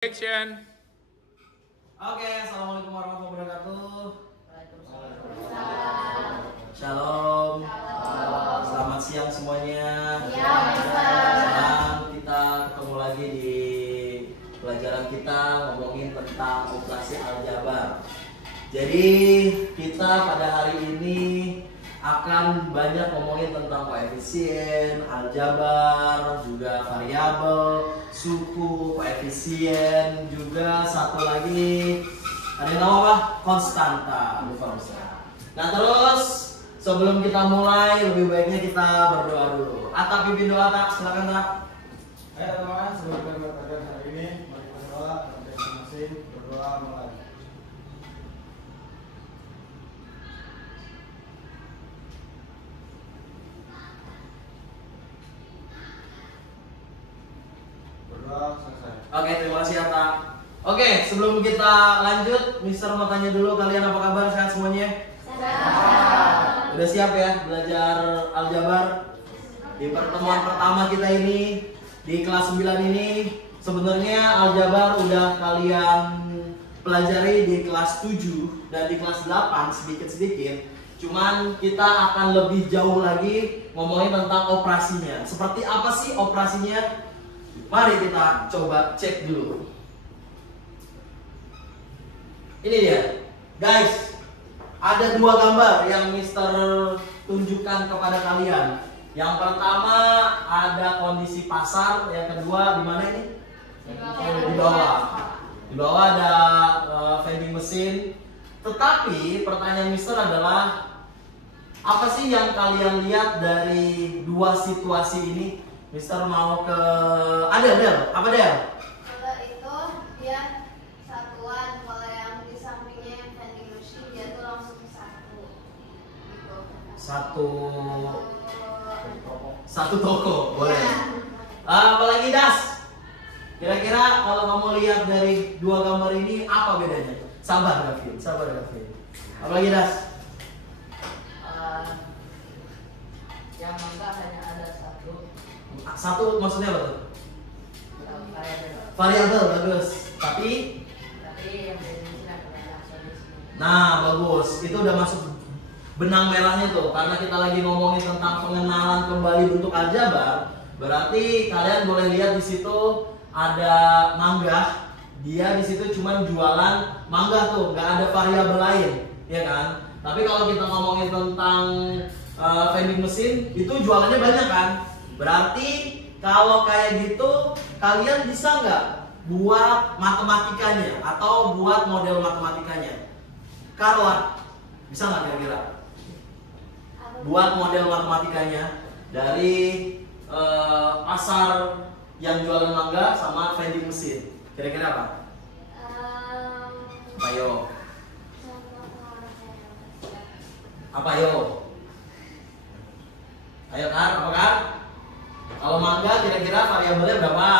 Action. Oke, assalamualaikum warahmatullahi wabarakatuh. Shalom. Selamat siang semuanya. Sekarang kita ketemu lagi di pelajaran kita ngomongin tentang operasi aljabar. Jadi kita pada hari ini akan banyak ngomongin tentang koefisien, aljabar, juga variabel, suku, koefisien, juga satu lagi ada yang nama apa? Konstanta. Nah terus sebelum kita mulai lebih baiknya kita berdoa dulu. Atta pimpin doa, Tak, silakan, Tak. Ayo teman-teman, sebelum kita melakukan hari ini, mari kita berdoa dan masing-masing berdoa mulai. Berdoa selesai. Oke, terima kasih, Atta. Oke, sebelum kita lanjut, Mister mau tanya dulu, kalian apa kabar? Sehat semuanya? Udah siap ya belajar aljabar? Di pertemuan pertama kita ini di kelas 9 ini sebenarnya aljabar udah kalian pelajari di kelas 7 dan di kelas 8 sedikit-sedikit. Cuman kita akan lebih jauh lagi ngomongin tentang operasinya. Seperti apa sih operasinya? Mari kita coba cek dulu. Ini dia, guys. Ada dua gambar yang Mister tunjukkan kepada kalian. Yang pertama ada kondisi pasar, yang kedua di mana ini? Di bawah. Di bawah ada vending mesin. Tetapi pertanyaan Mister adalah apa sih yang kalian lihat dari dua situasi ini? Mister mau ke Del, apa Del? Kalau itu dia satuan, kalau yang di sampingnya yang vending machine dia tuh langsung satu gitu. Satu toko, boleh. Apalagi Das? Kira-kira kalau kamu lihat dari dua gambar ini apa bedanya? Sabar Gavin. Apalagi Das? Yang mangga hanya ada satu. Satu maksudnya apa tuh? Variabel. Variabel, bagus. Tapi yang dari sini ada langsung di sini. nah, bagus. Itu udah masuk benang merahnya tuh. Karena kita lagi ngomongin tentang pengenalan kembali bentuk aljabar, berarti kalian boleh lihat di situ ada mangga. Dia di situ cuma jualan mangga tuh, nggak ada variabel lain, ya kan? Tapi kalau kita ngomongin tentang vending mesin, itu jualannya banyak kan? Berarti kalau kayak gitu, kalian bisa nggak buat matematikanya atau buat model matematikanya? Karla, bisa nggak kira-kira? Buat model matematikanya dari pasar yang jualan mangga sama vending mesin. Kira-kira apa? Apa yo? Apa yo? Ayo Kar, apa Kar? Kalau mangga kira-kira variabelnya berapa?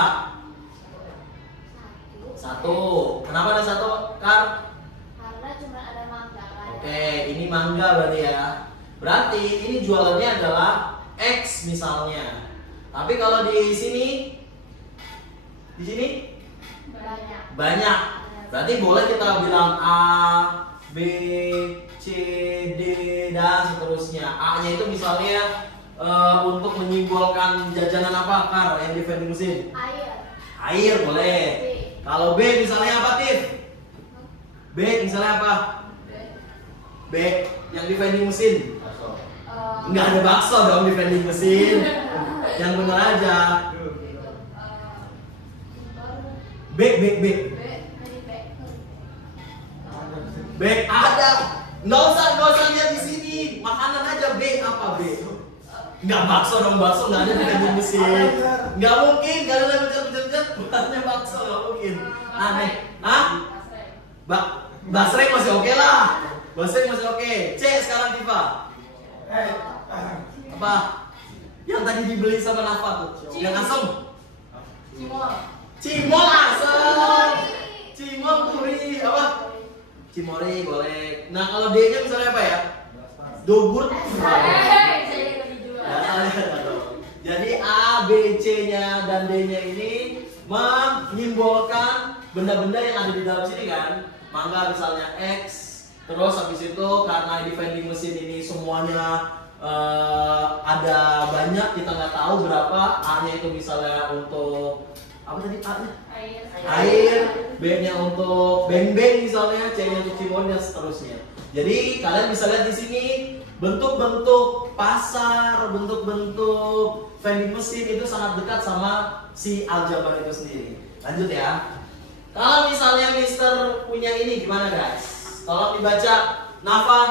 Satu. Kenapa ada satu, Kar? Karena cuma ada mangga kan. Oke, ini mangga berarti ya. Berarti ini jualannya adalah X misalnya. Tapi kalau di sini banyak. Berarti boleh kita bilang A, B, C, D dan seterusnya. A-nya itu misalnya untuk menyimbolkan jajanan apa, Kar, yang di vending mesin? Air boleh. Kalau B misalnya apa, Tif? B misalnya apa? B yang di vending mesin. Nggak ada bakso dong di vending mesin. Yang benar aja. B ada. Nggak usah lihat di sini. Makanan aja B apa B? Nggak bakso dong, bakso nggak ada di vending mesin. Nggak mungkin kalau udah pencet buatnya bakso, nggak mungkin. Aneh. Hah? Basreng masih oke lah. Basreng masih oke. C sekarang Tifa. Apa? Yang tadi dibeli sama Nafa tuh. Yang asem. Cimol asem. Cimol puri apa? Cimori boleh. Nah kalau D-nya misalnya apa ya? Dogut. Jadi A, B, C-nya dan D-nya ini menyimbolkan benda-benda yang ada di dalam sini kan. Mangga misalnya X, terus habis itu karena di vending mesin ini semuanya ada banyak, kita nggak tahu berapa. A-nya itu misalnya untuk apa tadi A-nya? Air, B-nya untuk beng-beng misalnya, C-nya untuk cimon dan seterusnya. Jadi kalian bisa lihat di sini bentuk-bentuk pasar, bentuk-bentuk vending mesin itu sangat dekat sama si aljabar itu sendiri. Lanjut ya. Kalau misalnya Mister punya ini gimana guys? Tolong dibaca. Nafa.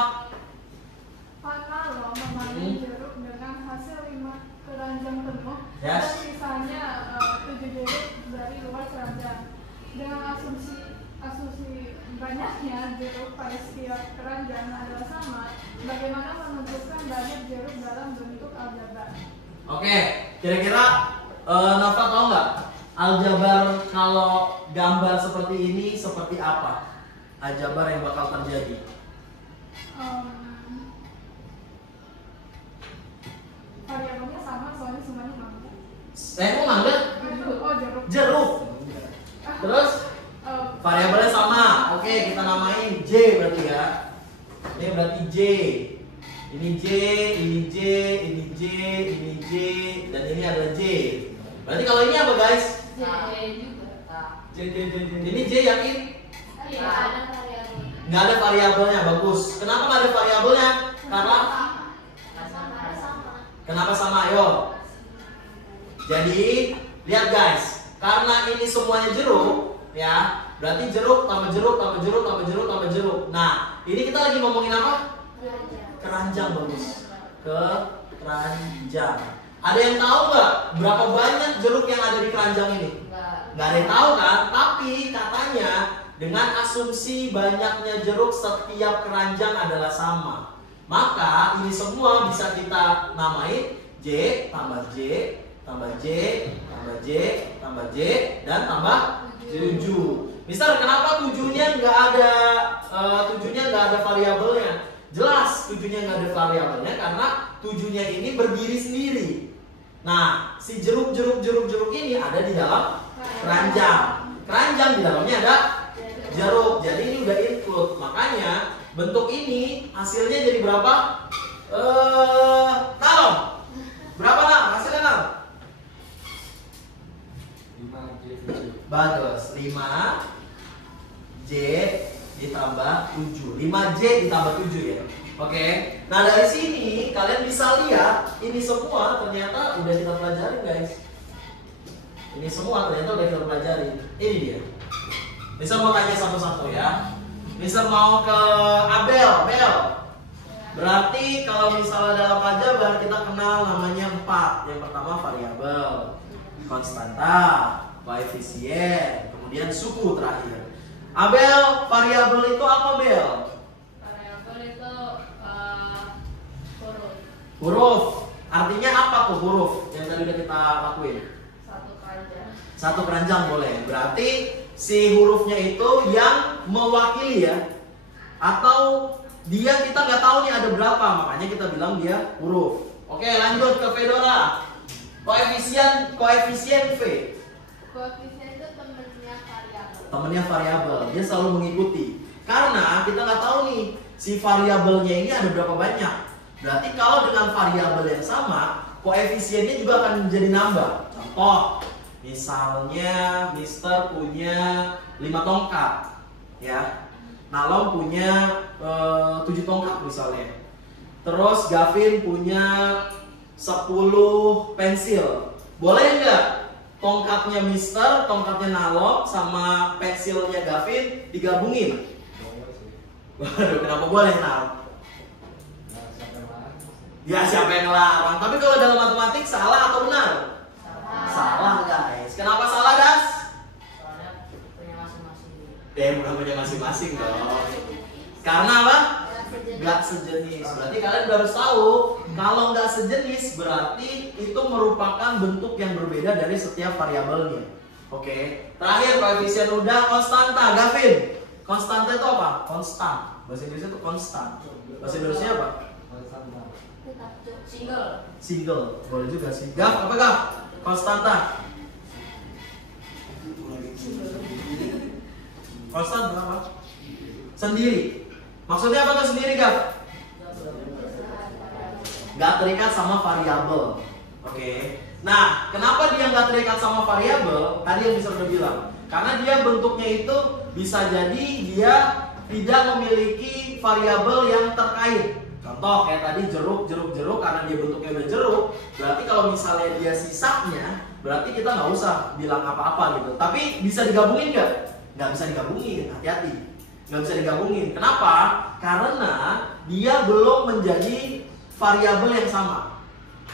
Pak kalau memanen jeruk dengan hasil 5 keranjang penuh Yes. dan sisanya 7 jeruk dari luar keranjang. Dengan asumsi banyaknya jeruk pada setiap keranjang adalah sama, bagaimana menentukan banyak jeruk dalam bentuk aljabar? Oke, kira-kira Nafa tahu nggak aljabar kalau gambar seperti ini seperti apa? Aljabar yang bakal terjadi. Variabelnya sama soalnya semuanya mangga. Kok mangga? Oh jeruk. Jeruk. Terus variabelnya sama. Oke, kita namain J berarti ya. Ini berarti J. Ini J, ini J, ini J, ini J, dan ini ada J. Berarti kalau ini apa guys? J juga. J. Ini J yakin? Iya, ada variabel. Nggak ada variabelnya, bagus. Kenapa nggak ada variabelnya? Karena Sama. kenapa sama? Ayo. Jadi lihat guys, karena ini semuanya jeruk, ya, berarti jeruk tambah jeruk tambah jeruk tambah jeruk tambah jeruk. Nah, ini kita lagi ngomongin apa? Keranjang, bagus. Keranjang. Ada yang tahu nggak berapa banyak jeruk yang ada di keranjang ini? Nggak ada yang tahu kan? Tapi katanya dengan asumsi banyaknya jeruk setiap keranjang adalah sama. Maka ini semua bisa kita namain J tambah J tambah J tambah J tambah J dan tambah 7. Mister, kenapa 7-nya nggak ada variabelnya? Jelas 7-nya nggak ada variabelnya karena 7-nya ini berdiri sendiri. Nah, si jeruk ini ada di dalam keranjang. Keranjang di dalamnya ada jeruk. Jadi ini udah include. Makanya bentuk ini hasilnya jadi berapa? Nalom. Berapa Nam? Hasilnya Nam? 5J7. Bagus. 5J ditambah 7. 5J ditambah 7 ya. Oke. Nah, dari sini kalian bisa lihat ini semua ternyata udah kita pelajari, guys. Ini semua ternyata udah kita pelajari. Ini dia. Mister mau tanya satu-satu ya. Mister mau ke Abel. Berarti kalau misalnya dalam aljabar kita kenal namanya 4. Yang pertama variabel, konstanta, koefisien, kemudian suku terakhir. Abel, variabel itu apa, Bel? Variabel itu huruf. Huruf. Artinya apa tuh huruf yang tadi udah kita lakuin? Satu keranjang. Satu keranjang boleh. Berarti si hurufnya itu yang mewakili ya. Atau dia kita nggak tahu nih ada berapa, makanya kita bilang dia huruf. Oke, lanjut ke Fedora. Koefisien V. Koefisien itu temennya variabel. Temennya variabel, dia selalu mengikuti. Karena kita nggak tahu nih si variabelnya ini ada berapa banyak. Berarti kalau dengan variabel yang sama, koefisiennya juga akan menjadi nambah. Contoh, misalnya Mister punya 5 tongkat, ya. Nalom punya 7 tongkat misalnya. Terus Gavin punya 10 pensil. Boleh nggak tongkatnya Mister, tongkatnya Nalom sama pensilnya Gavin digabungin? Boleh sih. Waduh, kenapa boleh Nal? Nah, siapa yang larang? Ya siapa yang ngelarang? Tapi kalau dalam matematik salah atau benar? Salah guys. Kenapa salah Das? Soalnya punya masing-masing. Bukan punya masing-masing dong. Karena apa? Nggak sejenis. Berarti kalian harus tahu kalau nggak sejenis berarti itu merupakan bentuk yang berbeda dari setiap variabelnya. Oke. Terakhir koefisien udah, konstanta. Gavin, konstanta itu apa? Konstan. Bahasa Inggrisnya itu konstan. Bahasa Indonesia apa? Konstanta. Single. Single. Boleh juga sih. Gav, apa Gav? Konstanta. Konstan berapa? Sendiri. Maksudnya apa tuh sendiri, Gap? Nggak terikat sama variabel. Oke. Nah, kenapa dia nggak terikat sama variabel? Tadi yang bisa udah bilang. Karena dia bentuknya itu bisa jadi dia tidak memiliki variabel yang terkait. Contoh kayak tadi jeruk karena dia bentuknya udah jeruk, berarti kalau misalnya dia sisanya, berarti kita nggak usah bilang apa-apa gitu. Tapi bisa digabungin nggak? Nggak bisa digabungin, hati-hati. Nggak bisa digabungin. Kenapa? Karena dia belum menjadi variabel yang sama.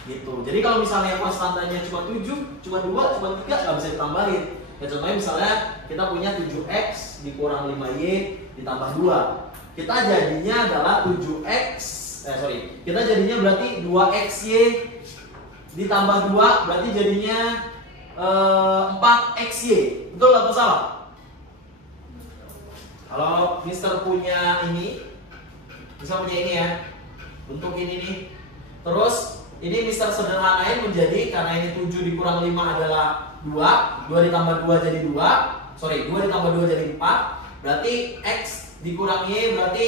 Gitu. Jadi kalau misalnya konstantanya cuma 7, cuma 2, cuma 3, nggak bisa ditambahin. Ya contohnya misalnya kita punya 7x dikurang 5y ditambah 2. Kita jadinya adalah 7x, kita jadinya berarti 2xy ditambah 2 berarti jadinya 4xy. Betul atau salah? Kalau Mister punya ini, Mister punya ini ya, bentuk ini nih. Terus ini Mister sederhanain menjadi, karena ini 7 dikurang 5 adalah 2, 2 ditambah 2 jadi 2, 2 ditambah 2 jadi 4, berarti x dikurang y berarti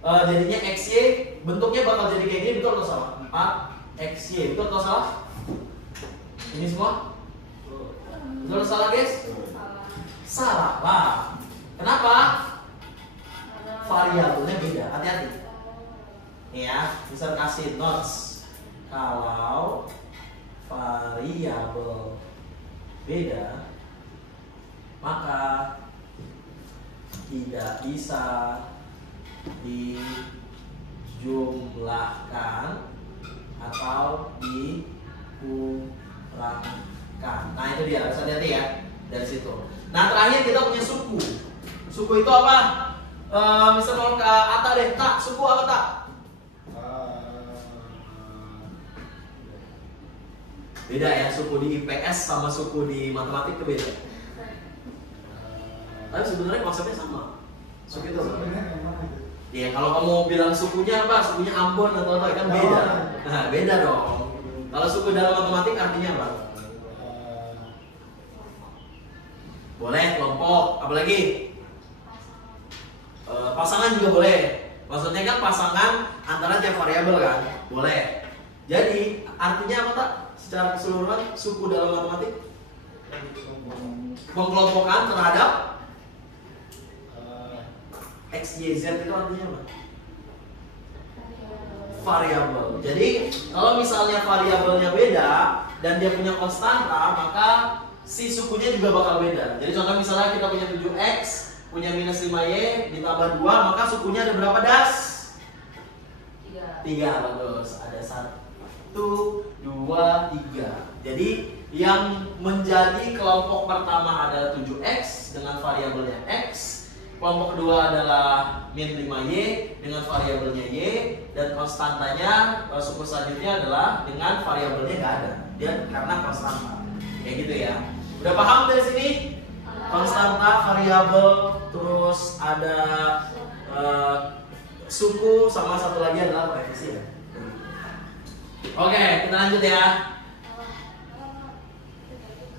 jadinya xy, bentuknya bakal jadi kayak gini, betul atau salah? 4xy, betul atau salah? Ini semua? Betul atau salah, guys? Salah lah. Kenapa? Variabelnya beda, hati-hati. Nih ya, bisa kasih notes. Kalau variabel beda, maka tidak bisa dijumlahkan atau dikurangkan. Nah itu dia, harus hati-hati ya dari situ. Nah terakhir kita punya suku. Suku itu apa? Misal mau ke Ata deh, Tak, suku apa Tak? Beda ya, suku di IPS sama suku di matematik itu beda. Tapi sebenarnya konsepnya sama. Suku itu apa? Ya kalau kamu bilang sukunya apa? Sukunya Ambon atau apa kan beda. Nah, beda dong. Kalau suku dalam matematik artinya apa? Boleh kelompok, apalagi? Pasangan juga boleh. Maksudnya kan pasangan antara tiap variabel kan? Boleh. Jadi artinya apa Tak? Secara keseluruhan suku dalam matematik pengkelompokan terhadap x, y, z itu artinya apa? Variabel. Jadi kalau misalnya variabelnya beda dan dia punya konstanta, maka si sukunya juga bakal beda. Jadi contoh misalnya kita punya 7x, punya minus 5y ditambah 2, maka sukunya ada berapa Das? 3. Bagus. Ada 1, 2, 3. Jadi yang menjadi kelompok pertama adalah 7x dengan variabelnya x. Kelompok kedua adalah min 5y dengan variabelnya y, dan konstantanya suku selanjutnya adalah dengan variabelnya nggak ada, dia karena konstanta. Kayak gitu ya. Udah paham dari sini? Konstanta, variabel, terus ada suku, sama satu lagi adalah koefisien. Oke, kita lanjut ya.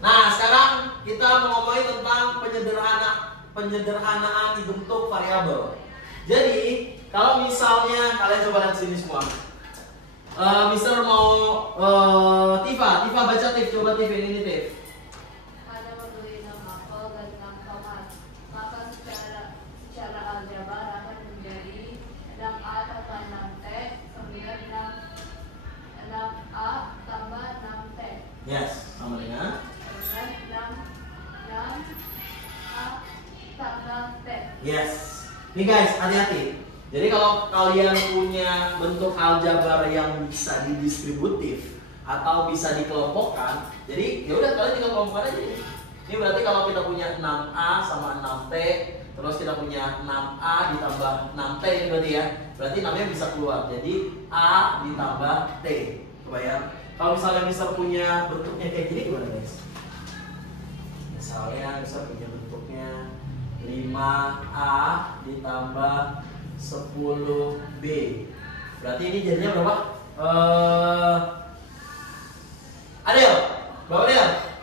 Nah, sekarang kita mau ngomongin tentang penyederhanaan bentuk variabel. Jadi, kalau misalnya kalian coba lihat sini semua. Mister mau Tifa baca Tif, coba Tif ini Tif. Ada memberi 6 apel dan 6 tomat. Maka secara aljabar akan menjadi 6A tambah 6T kemudian 6A tambah 6T. Yes, sama dengan 6A tambah T. yes. Nih guys, hati-hati. Jadi kalau kalian punya bentuk aljabar yang bisa didistributif atau bisa dikelompokkan, jadi ya udah kalian tinggal kelompokkan aja. Ini berarti kalau kita punya 6A sama 6T, terus kita punya 6A ditambah 6T ini berarti ya. Berarti namanya bisa keluar. Jadi A ditambah T. Kebayang? Kalau misalnya bisa punya bentuknya kayak gini gimana guys? Misalnya bisa punya bentuknya 5A ditambah 10B. Berarti ini jadinya berapa? Adel, berapa Adel?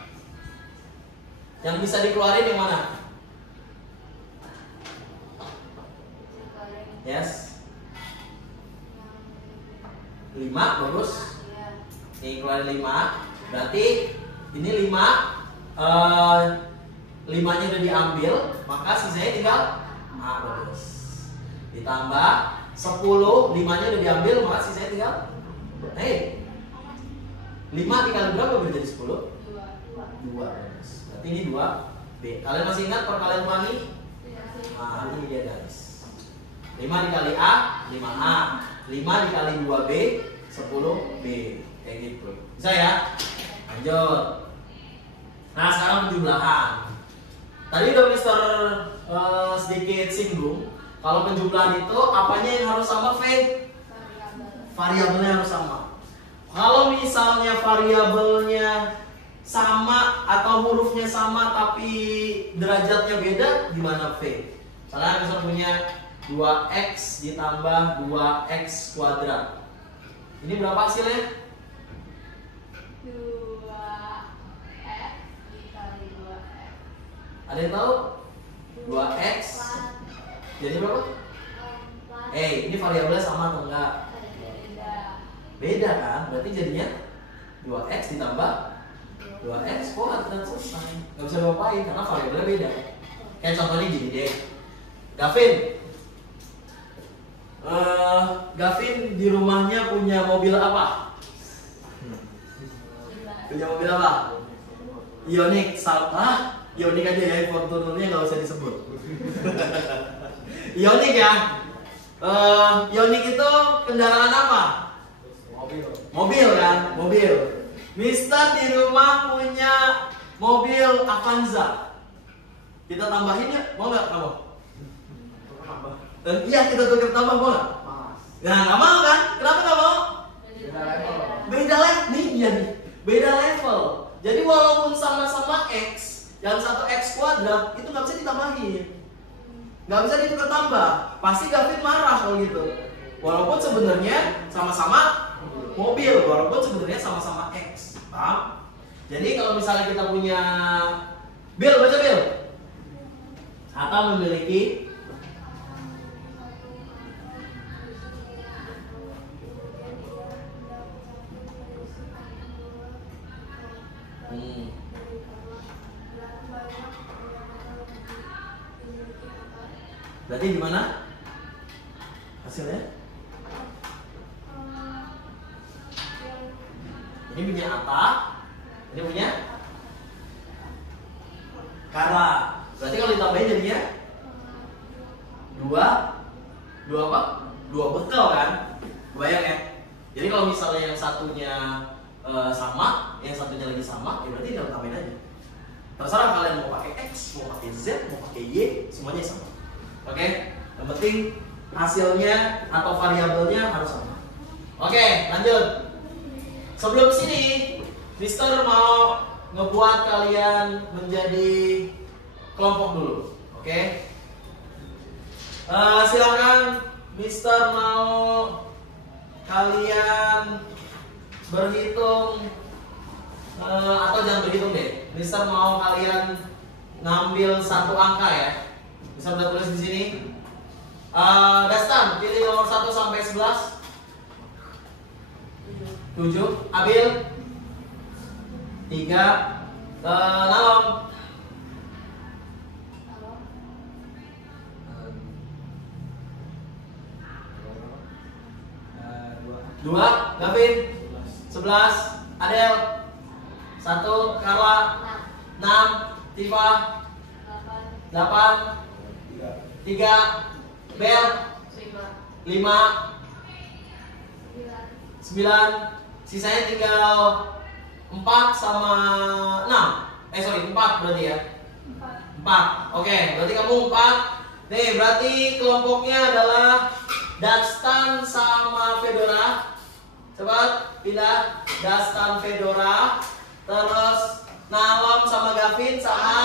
Yang bisa dikeluarin yang mana? Yes. 5 bagus. Nih keluarin 5. Berarti ini 5 5-nya udah diambil, maka sisanya tinggal bagus. Ditambah 10, 5-nya udah diambil, maka sisanya tinggal 5 dikali berapa menjadi 10? 2. Berarti ini 2B. Kalian masih ingat perkalian Fani? Nah, ini dia guys. 5 dikali A, 5A. 5 dikali 2B, 10B. Kayak gitu. Bisa ya? Lanjut. Nah, sekarang penjumlahan. Tadi udah Mister sedikit singgung. Kalau penjumlahan itu apanya yang harus sama, V? Variabelnya harus sama. Kalau misalnya variabelnya sama atau hurufnya sama tapi derajatnya beda, gimana, V? Misalnya bisa punya 2x ditambah 2x kuadrat. Ini berapa hasilnya? 2x dikali 2x. Ada yang tahu? 2x jadi berapa? Ini variabelnya sama atau enggak? Beda kan? Berarti jadinya 2x ditambah 2x kuadrat, selesai. Gak bisa ngapain karena variabelnya beda. Kayak contohnya gini deh. Gavin di rumahnya punya mobil apa? Punya mobil apa? Ioniq. Salah. Ioniq aja ya, Fortunernya nggak usah disebut. Ioniq ya. Ioniq itu kendaraan apa? Mobil kan? Mobil. Mister di rumah punya mobil Avanza. Kita tambahin ya? Mau nggak kamu? Iya, kita tukar tambah, mau nggak? Nah, nggak mau kan? Kenapa nggak mau? Beda level. Nih dia nih. Beda level. Jadi walaupun sama-sama X, yang satu X kuadrat itu nggak bisa ditambahin. Nggak bisa ditukar tambah. Pasti Gavin marah kalau gitu. Walaupun sebenarnya sama-sama mobil, walaupun sebenarnya sama-sama X. Paham? Jadi kalau misalnya kita punya Bill, baca Bill. Atau memiliki berarti gimana hasilnya? Ini punya Atta, ini punya Kara. Berarti kalau ditambahin jadinya 2 apa? 2 bekal kan? Bayang ya? Jadi kalau misalnya yang satunya sama, yang satunya lagi sama, ya berarti tinggal tambahin aja. Terserah kalian mau pakai X, mau pakai Z, mau pakai Y, semuanya sama. Oke? Yang penting hasilnya atau variabelnya harus sama. Oke, lanjut. Sebelum sini, Mister mau ngebuat kalian menjadi kelompok dulu. Oke? Silakan Mister mau kalian berhitung atau jangan berhitung deh. Mister mau kalian ngambil satu angka ya. Mister udah tulis di sini. Dastan, pilih nomor 1 sampai 11. 7. Abil 3. Nalom 2. Gavin 11. Adel 1. Carla 6. Tifa 8. 3. Bel 5. 9. Sisanya tinggal 4 sama 6. Sorry, 4 berarti ya. 4. Oke, berarti kamu 4. Nih, berarti kelompoknya adalah Dastan sama Fedora. Coba pindah. Dastan Fedora. Terus Nalom sama Gavin sama.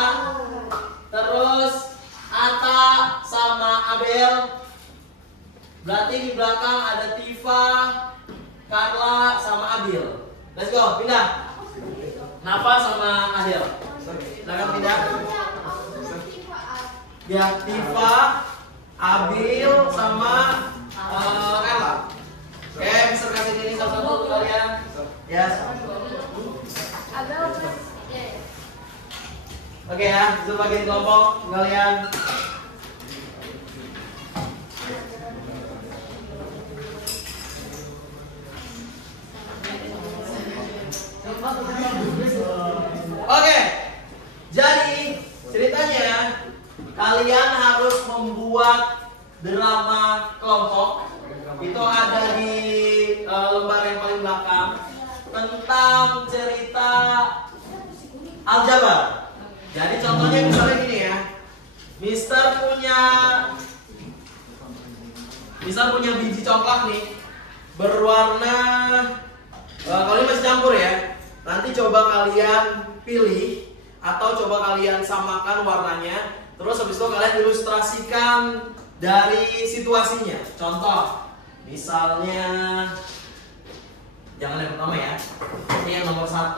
Terus Atta sama Abel. Berarti di belakang ada Tifa, Carla sama Adil. Let's go, pindah. Nafa sama Adil. Silakan pindah. Ya, Tifa Abil sama Ella. Oke, bisa kasih ini satu-satu kalian. Ya. Ada Oke ya, bisa bagian kelompok kalian. Oke, jadi ceritanya kalian harus membuat drama kelompok. Itu ada di lembar yang paling belakang tentang cerita aljabar. Jadi contohnya misalnya gini ya, Mister punya biji coklat nih berwarna kalau ini masih campur ya. Nanti coba kalian pilih atau coba kalian samakan warnanya. Terus habis itu kalian ilustrasikan dari situasinya. Contoh, misalnya jangan yang pertama ya. Ini yang nomor 1,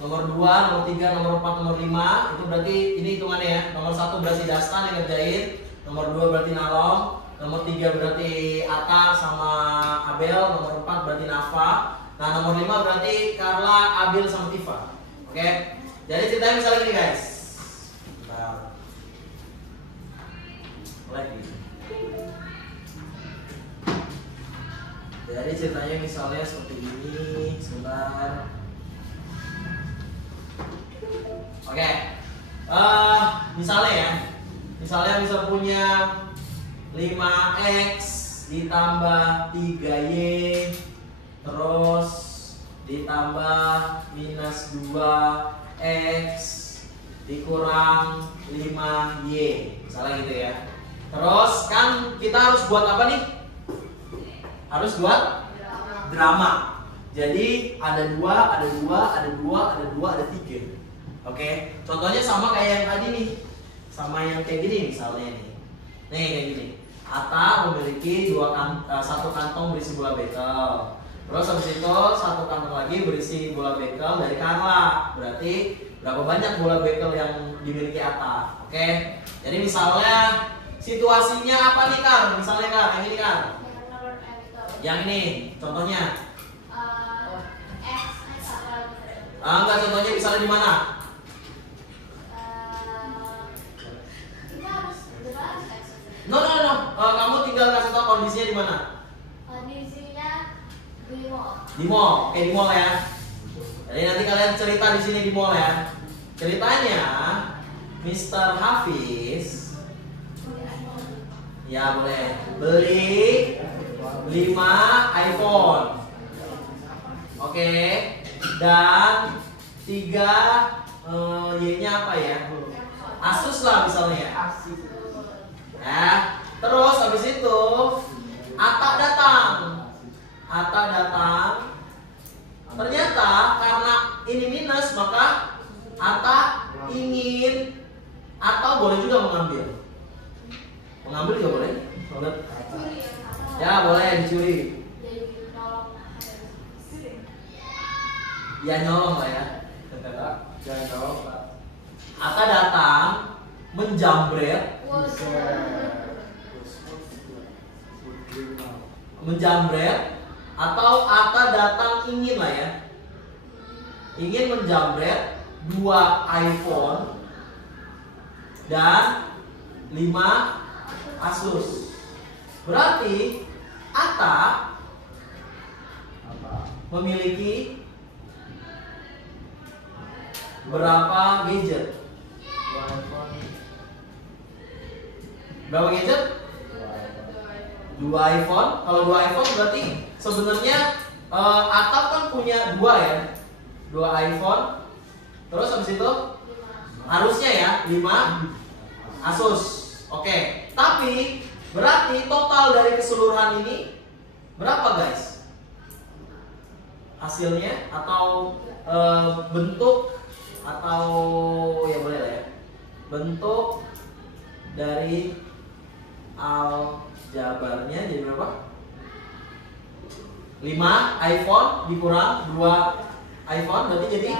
nomor 2, nomor 3, nomor 4, nomor 5. Itu berarti ini hitungannya ya. Nomor 1 berarti Dastan yang ngerjain. Nomor 2 berarti Nalom. Nomor 3 berarti Atta sama Abel. Nomor 4 berarti Nafa. Nah, nomor 5 berarti Carla, Abil, sama Tifa. Oke? Jadi ceritanya misalnya gini guys. Bentar. Lagi. Jadi ceritanya misalnya seperti ini. Sebentar. Oke. Misalnya ya. Misalnya misal punya 5x ditambah 3y terus ditambah minus 2x dikurang 5y, misalnya gitu ya. Terus kan kita harus buat apa nih? Harus buat drama. Jadi ada 2, ada 2, ada 2, ada 2, ada 3. Oke, contohnya sama kayak yang tadi nih. Sama yang kayak gini misalnya nih. Nih kayak gini. Atta memiliki satu kantong berisi bola bekel. Terus habis itu satu kantong lagi berisi bola bekel dari Carla. Berarti berapa banyak bola bekel yang dimiliki Atta? Oke. Jadi misalnya situasinya apa nih Kar? Misalnya Kar, yang ini Kar. Yang ini contohnya. Enggak, contohnya misalnya di mana? No. Kamu tinggal kasih tau kondisinya di mana? Kondisinya di mall. Di mall, oke di mall ya. Jadi nanti kalian cerita di sini di mall ya. Ceritanya, Mr. Hafiz, ya boleh beli 5 iPhone, oke, dan 3 Y-nya apa ya? Asus lah misalnya. Ya, terus habis itu Atta datang. Ternyata karena ini minus maka Atta ingin atau boleh juga mengambil. Mengambil juga boleh. Ya boleh dicuri. Ya nyolong lah ya. Jangan jawab Pak. Atta datang menjambret atau Atta datang ingin lah ya, ingin menjambret 2 iPhone dan 5 Asus. Berarti Atta memiliki berapa gadget? Berapa gadget? 2 iPhone. Kalau 2 iPhone berarti sebenarnya Atta kan punya 2 ya. 2 iPhone. Terus habis itu harusnya ya 5 Asus. Oke. Tapi berarti total dari keseluruhan ini berapa guys? Hasilnya atau bentuk atau ya boleh lah ya. Bentuk dari aljabarnya jadi berapa? 5 iPhone dikurang 2 iPhone berarti jadi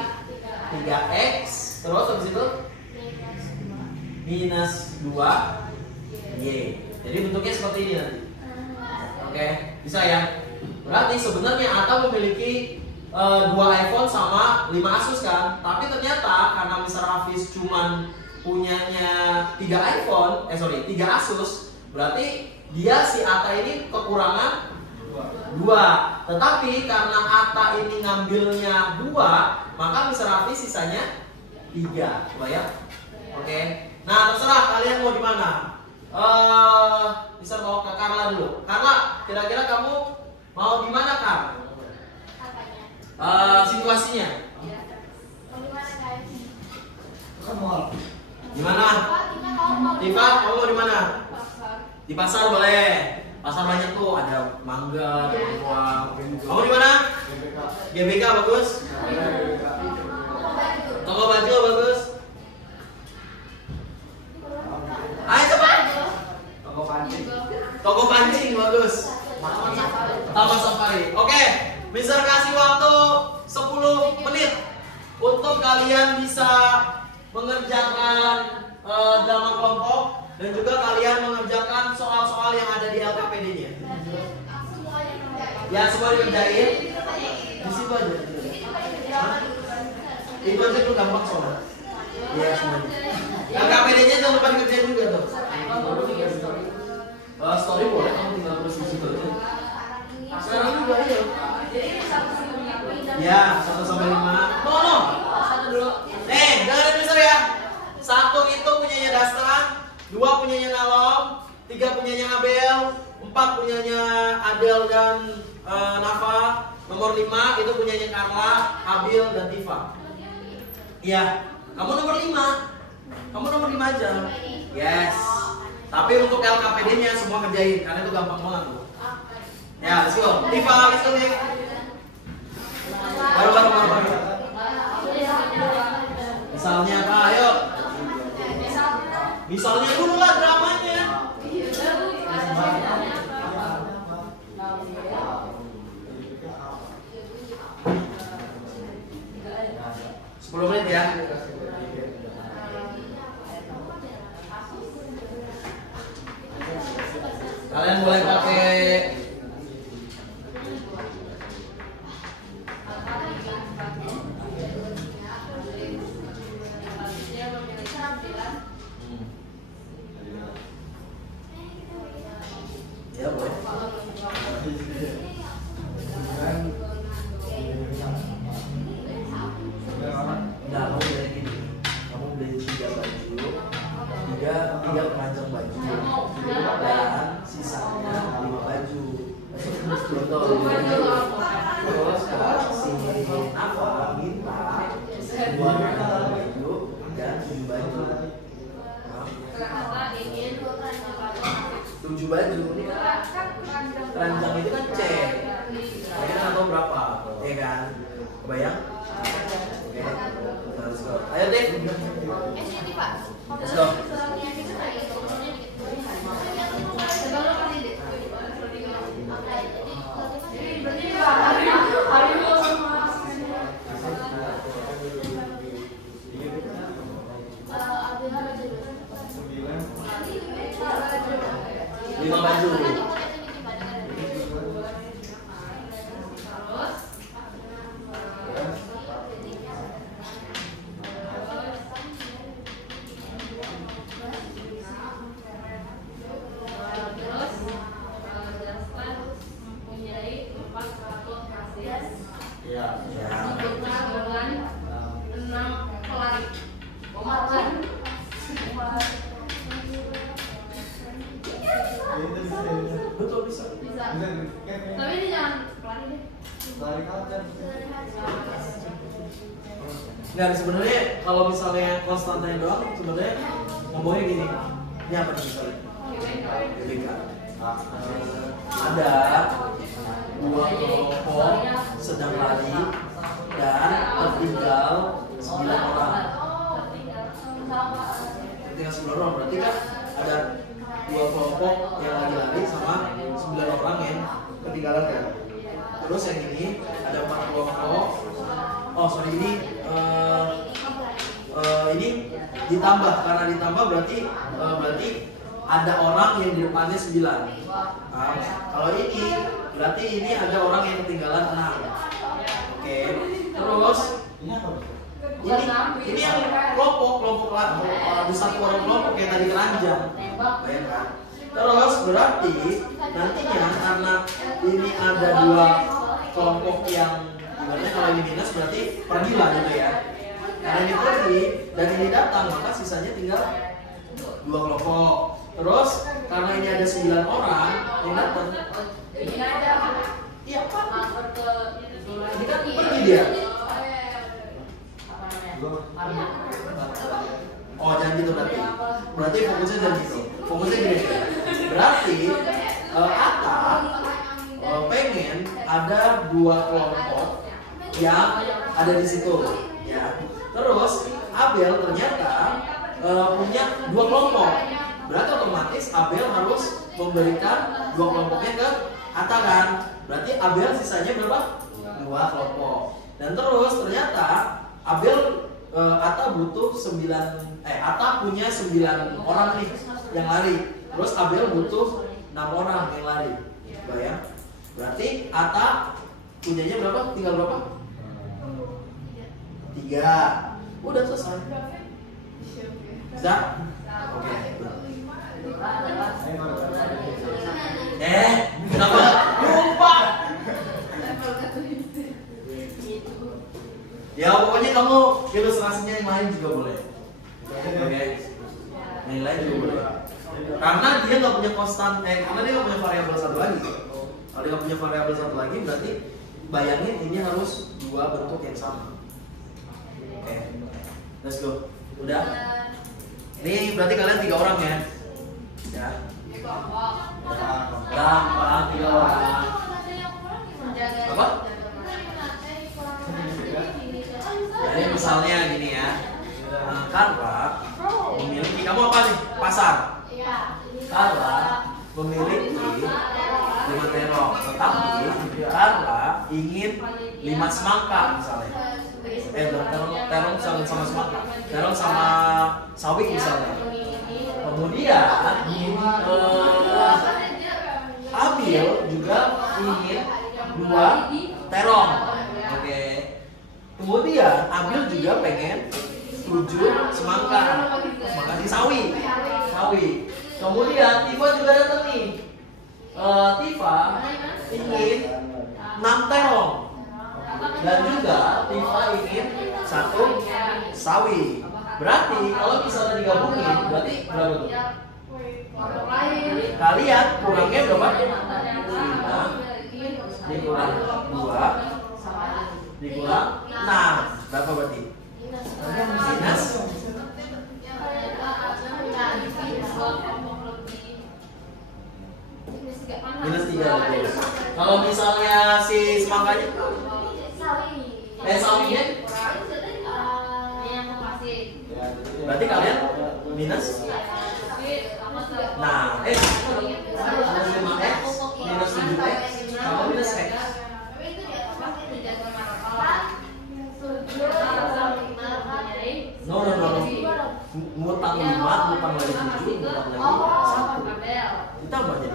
3x. Terus habis itu minus 2y. Jadi bentuknya seperti ini nanti. Oke, bisa ya. Berarti sebenarnya Ata memiliki 2 iPhone sama 5 Asus kan. Tapi ternyata karena Mr. Hafiz cuman punyanya 3 iPhone, 3 Asus, berarti dia si Ata ini kekurangan 2. Tetapi karena Ata ini ngambilnya 2, maka Mr. Hafiz sisanya 3. Coba ya. Oke. Nah, terserah kalian mau di mana. Bisa mau ke Carla dulu. Carla, kira-kira kamu mau di mana, Kak? Situasinya. Gimana? Tifa, kamu mau di mana? Di pasar boleh. Pasar banyak tuh, ada mangga, ada buah. Kamu di mana? GBK bagus. Toko baju bagus. Ayo cepat. Toko pancing bagus. Taman Safari. Oke, Mister kasih waktu 10 menit untuk kalian bisa mengerjakan drama kelompok dan juga kalian mengerjakan soal-soal yang ada di LKPD-nya. Ya, semua dikerjain. Di situ aja. Hah? Itu aja tuh gampang soalnya. Iya, semuanya. LKPD-nya jangan lupa dikerjain juga tuh. Story boleh, kamu tinggal terus di situ aja. Sekarang juga aja. Ya, 1 sampai 5. No. 1 dulu. Dengerin Mister ya. 1 itu punyanya Dasta, 2 punyanya Nalom, 3 punyanya Abel, 4 punyanya Adel dan Nafa, nomor 5 itu punyanya Carla, Abil dan Tifa. Iya, kamu nomor 5. Kamu nomor 5 aja. Yes. Tapi untuk LKPD-nya semua kerjain karena itu gampang banget tuh. Ya, let's go. Tifa, let's go, Tifa. Baru. Misalnya apa? Ayo. Misalnya dulu lah dramanya. 10 menit ya. Kalian boleh pakai ya boleh. Nah, kamu beli gini. Kamu beli 3 baju, 3 keranjang baju, dan sisanya 5 baju. Betul. Terus si Nafa minta 2 baju dan 7 baju. 7 baju. Ini keranjang itu kan C. Kalian nggak tahu berapa, ya kan? Kebayang? Oke. Let's go. Ayo deh. Let's go. Lima baju. Betul bisa. Tapi ini jangan pelari deh. Lari kaca. Nggak, sebenarnya kalau misalnya konstantanya doang, sebenarnya ngomongnya gini. Ini apa nih misalnya? GBK. Ada 2 kelompok sedang lari dan tertinggal 9 orang. Tertinggal 9 orang berarti kan ada 2 kelompok yang lagi lari sama 9 orang yang ketinggalan kan. Terus yang ini ada 4 kelompok. Ini ditambah, karena ditambah berarti ada orang yang di depannya 9. Kalau ini berarti ini ada orang yang ketinggalan 6. Oke. Terus ini yang kelompok di satu orang kelompok kayak tadi keranjang. Bayangkan. Terus berarti nantinya karena ini ada 2 kelompok yang ibaratnya kalau ini minus berarti pergi lah gitu ya. Karena ini pergi dan ini datang maka sisanya tinggal 2 kelompok. Terus karena ini ada 9 orang yang datang. Ini ada. Iya Pak. Mampir ke Ini kan pergi dia. Oh jangan gitu berarti. Berarti fokusnya jangan gitu. Fokusnya gini. Berarti Atta pengen ada 2 kelompok yang ada di situ, ya. Terus Abel ternyata punya 2 kelompok. Berarti otomatis Abel harus memberikan 2 kelompoknya ke Atta kan. Berarti Abel sisanya berapa? 2 kelompok. Dan terus ternyata Abel Atta butuh 9 Atta punya 9 orang nih yang lari. Terus Abel butuh 6 orang yang lari. Bayang. Berarti Atta punyanya berapa? Tinggal berapa? 3. Udah selesai. Sudah? Oke. Kenapa? Lupa. Ya pokoknya kamu ilustrasinya yang lain juga boleh. Oke. Yang lain juga boleh. Karena dia nggak punya konstan, karena dia nggak punya variabel satu lagi. Kalau dia nggak punya variabel satu lagi, berarti bayangin ini harus 2 bentuk yang sama. Oke, let's go. Udah? Ini berarti kalian 3 orang ya? Ya. Gampang 3 orang. Apa? Jadi misalnya gini ya, Carla memiliki, kamu apa nih? Pasar. Carla memiliki 5 terong, tetapi Carla ingin 5 semangka misalnya. Terong sama semangka, terong sama sawi misalnya. Kemudian Abil juga ingin 2 terong. Oke. Kemudian Abil juga pengen 7 semangka si sawi. Kemudian Tifa juga datang nih. Tifa ingin 6 terong. Dan juga Tifa ingin 1 sawi. Berarti kalau misalnya digabungin berarti berapa tuh? Kalian kurangnya berapa? 5 dikurang 2 dikurang 6. Berapa berarti? Minus minus 3. Kalau misalnya si semangkanya sawinya berarti kalian minus. Nah, minus 5x minus 7x sama minus x. No. Ngutang 5, ngutang lagi 7, ngutang lagi 1. Ditambah jadi.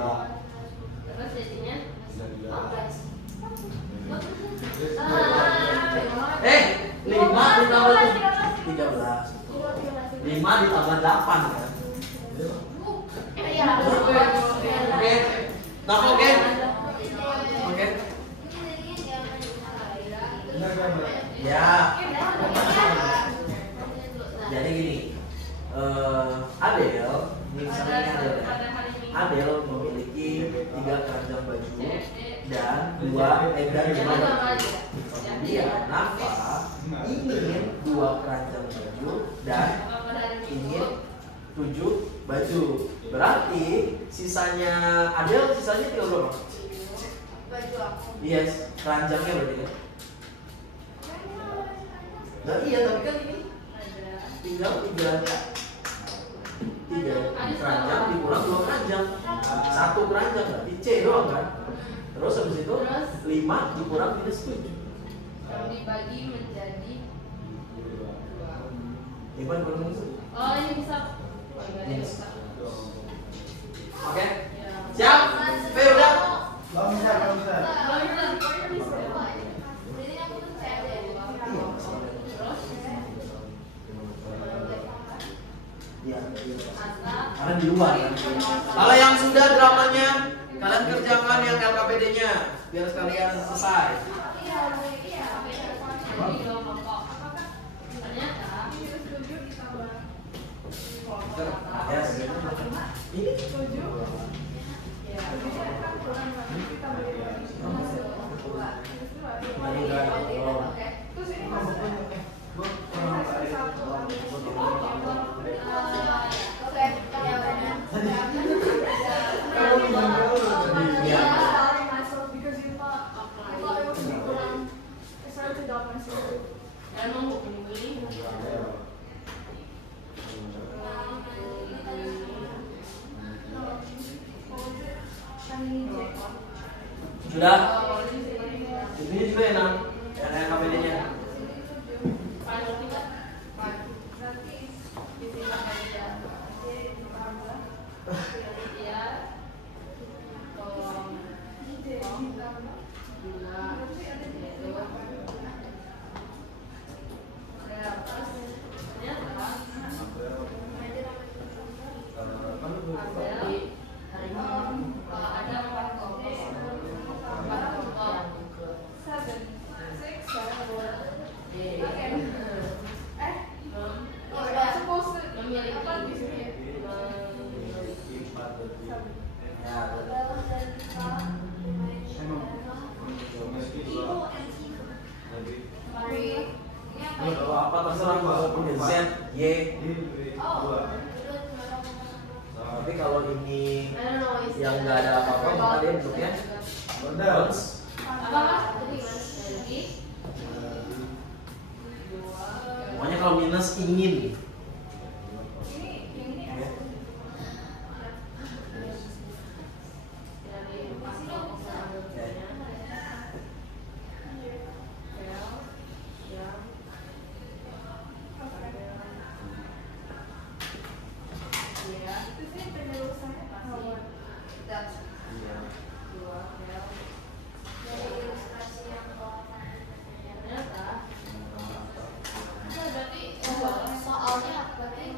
Terus jadinya 5 ditambah 13. 5 ditambah 8 kan? Oke. Nah, oke. Ya. Jadi gini. Adel, misalnya ini Adel ya. Adel memiliki 3 keranjang baju dan 2 Kemudian Nafa ingin 2 keranjang baju dan ingin 7 baju. Berarti sisanya Adel sisanya tinggal berapa? baju aku. Yes, keranjangnya berarti kan? Nah, iya tapi kan ini tinggal 3 keranjang dikurang 2 keranjang, 1 keranjang berarti C doang kan? Terus habis itu 5 dikurang minus 7 Dibagi menjadi 5 dikurang minus 7. Oh ini bisa. Minus. duluan kan. Kalau yang sudah dramanya, kalian kerjakan yang LKPD-nya biar sekalian selesai. Yes. Ini sudah. Ini juga enak. Ada LKPD-nya. Apa terserah mau punya Z, Y. Tapi kalau ini yang nggak ada apa-apa maka dia bentuknya bonus. Pokoknya kalau minus ingin.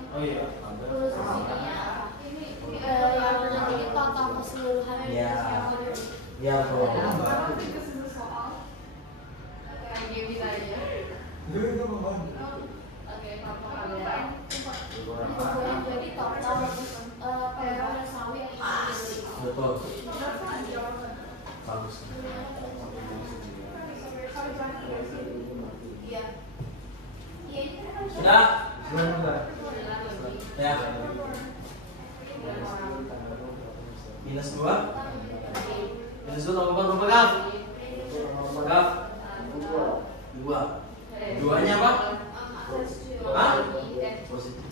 Oh iya. Ya, bro. Betul. Bagus. Sudah? Ya. Minus 2. Minus 2 tambah berapa Gaf? Gaf? 2. Duanya apa? Hah? Positif.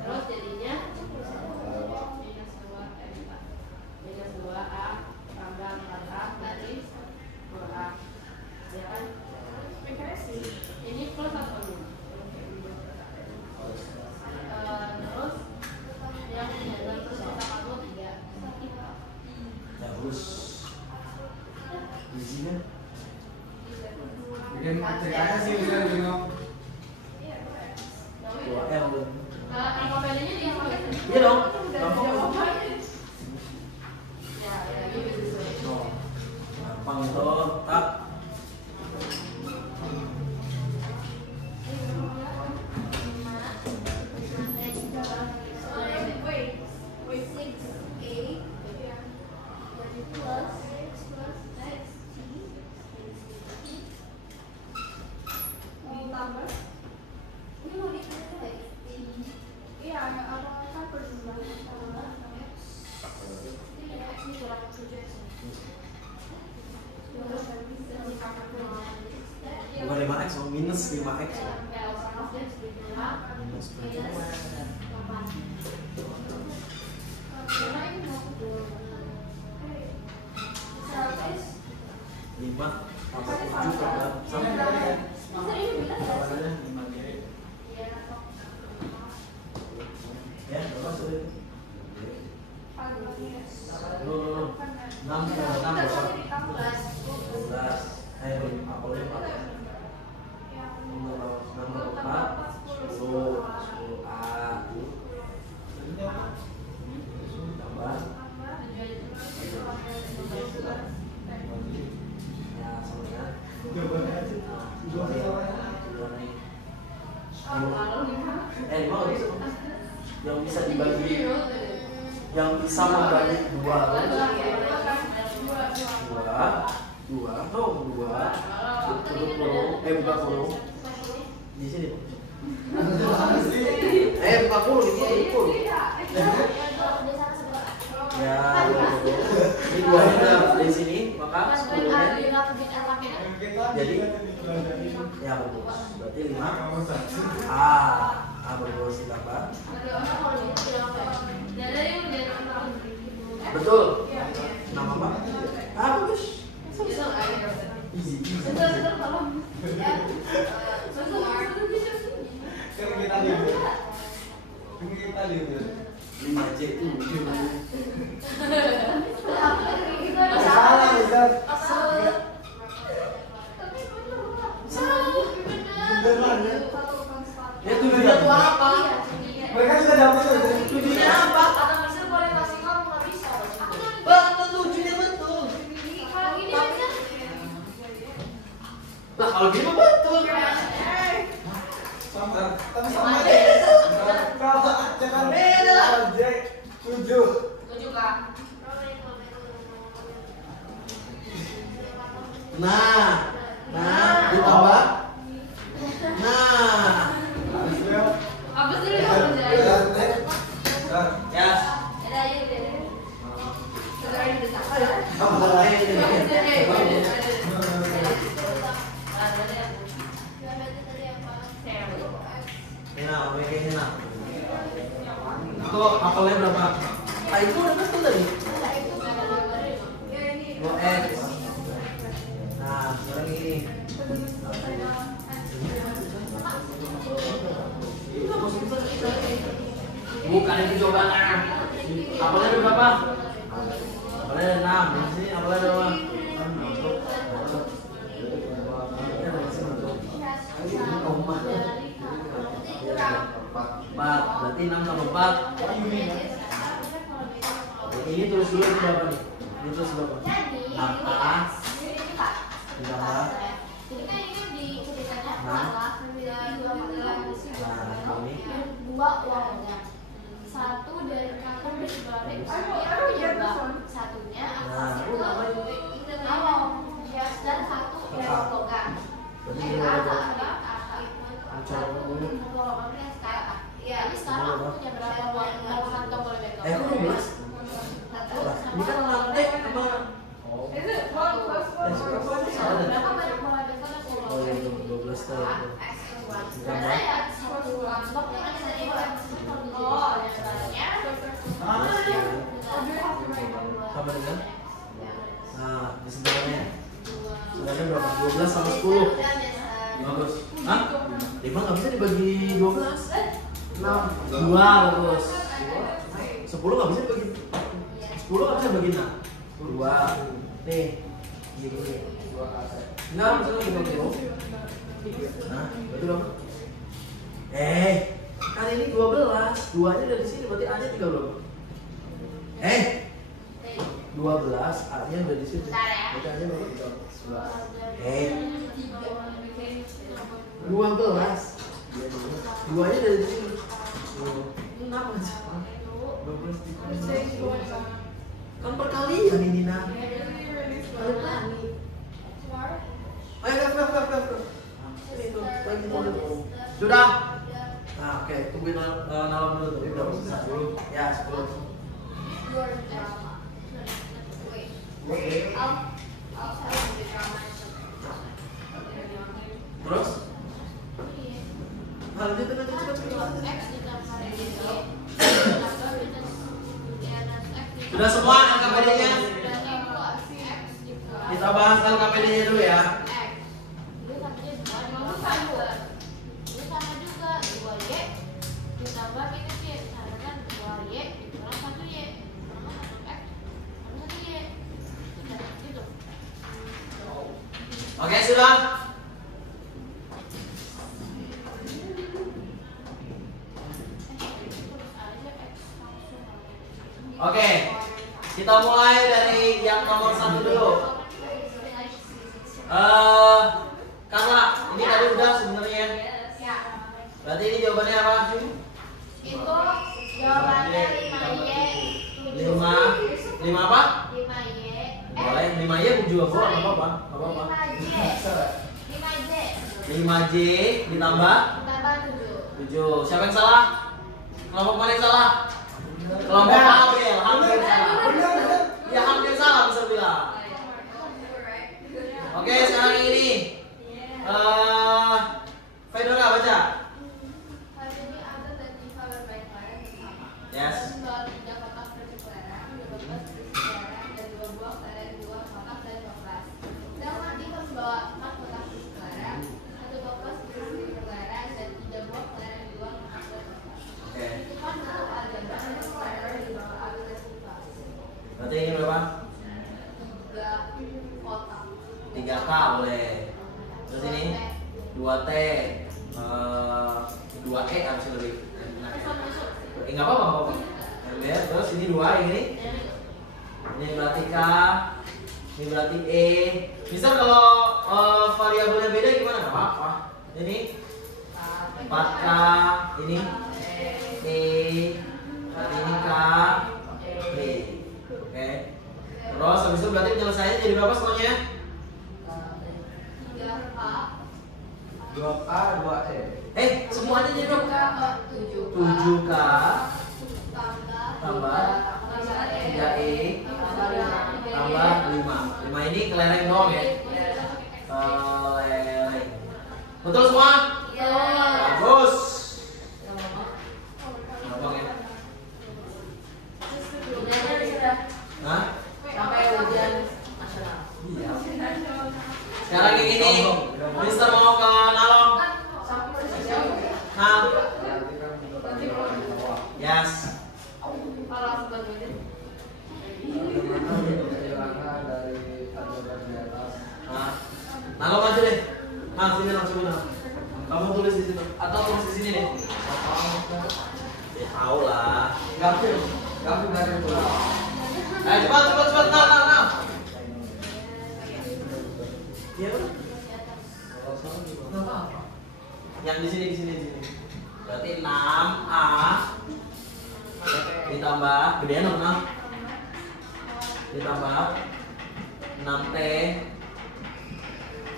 Terus jadinya minus 2A tambah 4A dari 2A, ya kan? Ini plus atau minus? Terus yang terus kita kamu 3. Bagus. Izinnya? Bikin ceritanya sih bisa bingung. 2M belum. LKPD-nya di apa? Iya dong. Gampang. Ya, gitu. Gampang itu. Tak. Bukan 5x, minus 5x. Minus 5 tambah 7 tambah Sama yang tadi kan? Sama saja 5G. nggak bisa. Yang bisa dibagi, yang bisa membagi dua. Dua. Tutup kurung, buka kurung. Di sini. Buka kurung di sini. Kurung. Ya, ini dua udah di sini, maka 10-nya. Jadi, ya betul. Berarti 5. Berdoa ditambah. Betul. Nama apa? Bagus. Easy. Kita lihat. 5J itu. Salah, Ustaz. Beneran ya. Ya tujuannya itu apa? Mereka juga dapat itu. Tujuannya apa? Kata Mister boleh kasih kamu nggak bisa. Betul, tujuannya betul. Kalau gini aja. Lah kalau gitu betul. Sama. Tapi sama aja. Kalau jangan beda lah. 7. Tujuh kak. Nah, ditambah. Nah, Apa sih yang kerjain? ya. Ada aja deh. Sekarang di desak. Hina. Itu apelnya berapa? Itu udah betul tadi. 2x. Nah, sekarang ini. Bukan itu jawabannya. Apelnya ada berapa? Apelnya ada 6. Di sini apelnya ada berapa? 4. Berarti 6 tambah 4. Ini terus dulu itu berapa nih? Ini terus berapa? 6A ditambah. Jadi kan ini di ceritanya Nah. malah Nah, ini. dua uangnya. Satu dari kantor di sebelah itu punya bank. Satunya Nah. itu kalau dan satu dari logam. Berarti ini berapa? Satu logam sekarang. Iya, ini sekarang aku punya berapa uang? Berapa kantong boleh pegang? Kok 12? Ini kan lantai sama. Is it one plus one or one? Berapa banyak boleh pegang? Oh iya, 12 tuh. Karena ya satu kantong kan bisa oh, sebenarnya Sama dengan? Nah, di sebelahnya. Sebelahnya berapa? 12 sama 10. Bagus. Hah? 5 nggak bisa dibagi 12. 6. 2 bagus. 10 nggak bisa dibagi. 10 nggak bisa bagi 6. 2. Nih. Gini. 6 bisa dibagi 2. Nah, berarti berapa? Kan ini 12. 2-nya dari sini berarti A-nya tinggal berapa? 12, A-nya dari sini. Berarti A-nya berapa? 12. 2-nya dari sini. 6 aja. 12 kan perkalian ini nah. Ayo, sudah. Nah, oke, tungguin nalar dulu tuh. Berapa sih? 10. Ya, 10. Terus? Lanjut. Sudah semua LKPD-nya? Kita bahas LKPD-nya dulu ya. Oke, sudah? Oke, kita mulai dari yang nomor 1 dulu. Karla, ini tadi udah sebenarnya. Berarti ini jawabannya apa? Itu jawabannya 5Y. 5 apa? 5Y. Boleh, 5Y juga boleh, nggak apa-apa. 5J. 5J ditambah 7. Siapa yang salah? Kelompok mana yang salah? Kelompok Aurel, hampir salah. Ya hampir salah bisa bilang. Oke, sekarang yang ini. Fedora baca. Yes. Berarti ini berapa? 3K boleh. Terus ini 2T, 2E harus lebih. Enggak apa-apa, enggak apa-apa. Ember, terus ini 2 ini. Ini berarti K, ini berarti E. Misal kalau variabelnya beda gimana? Enggak apa-apa. Ini 4K, ini E, berarti ini K, E. Oke. Terus habis itu berarti penyelesaiannya jadi berapa semuanya? 2K, 2E. Semuanya jadi berapa? 7K tambah 3E tambah 5. 5 ini kelereng doang ya? Kelereng. Betul semua? Bagus. Gampang ya? Hah? Sampai ujian nasional. Iya. Sekarang yang ini, Mister mau ke Nalong. Nah, yes. Nah, Nalong aja deh. Nah, sini langsung Nalong. Kamu tulis di situ atau tulis di sini deh. Ya tahu lah. Gafir dari pulau. Cepat, nah. Iya betul. Nggak apa-apa. Yang di sini. Berarti 6A ditambah gedean dong 6. Ditambah 6T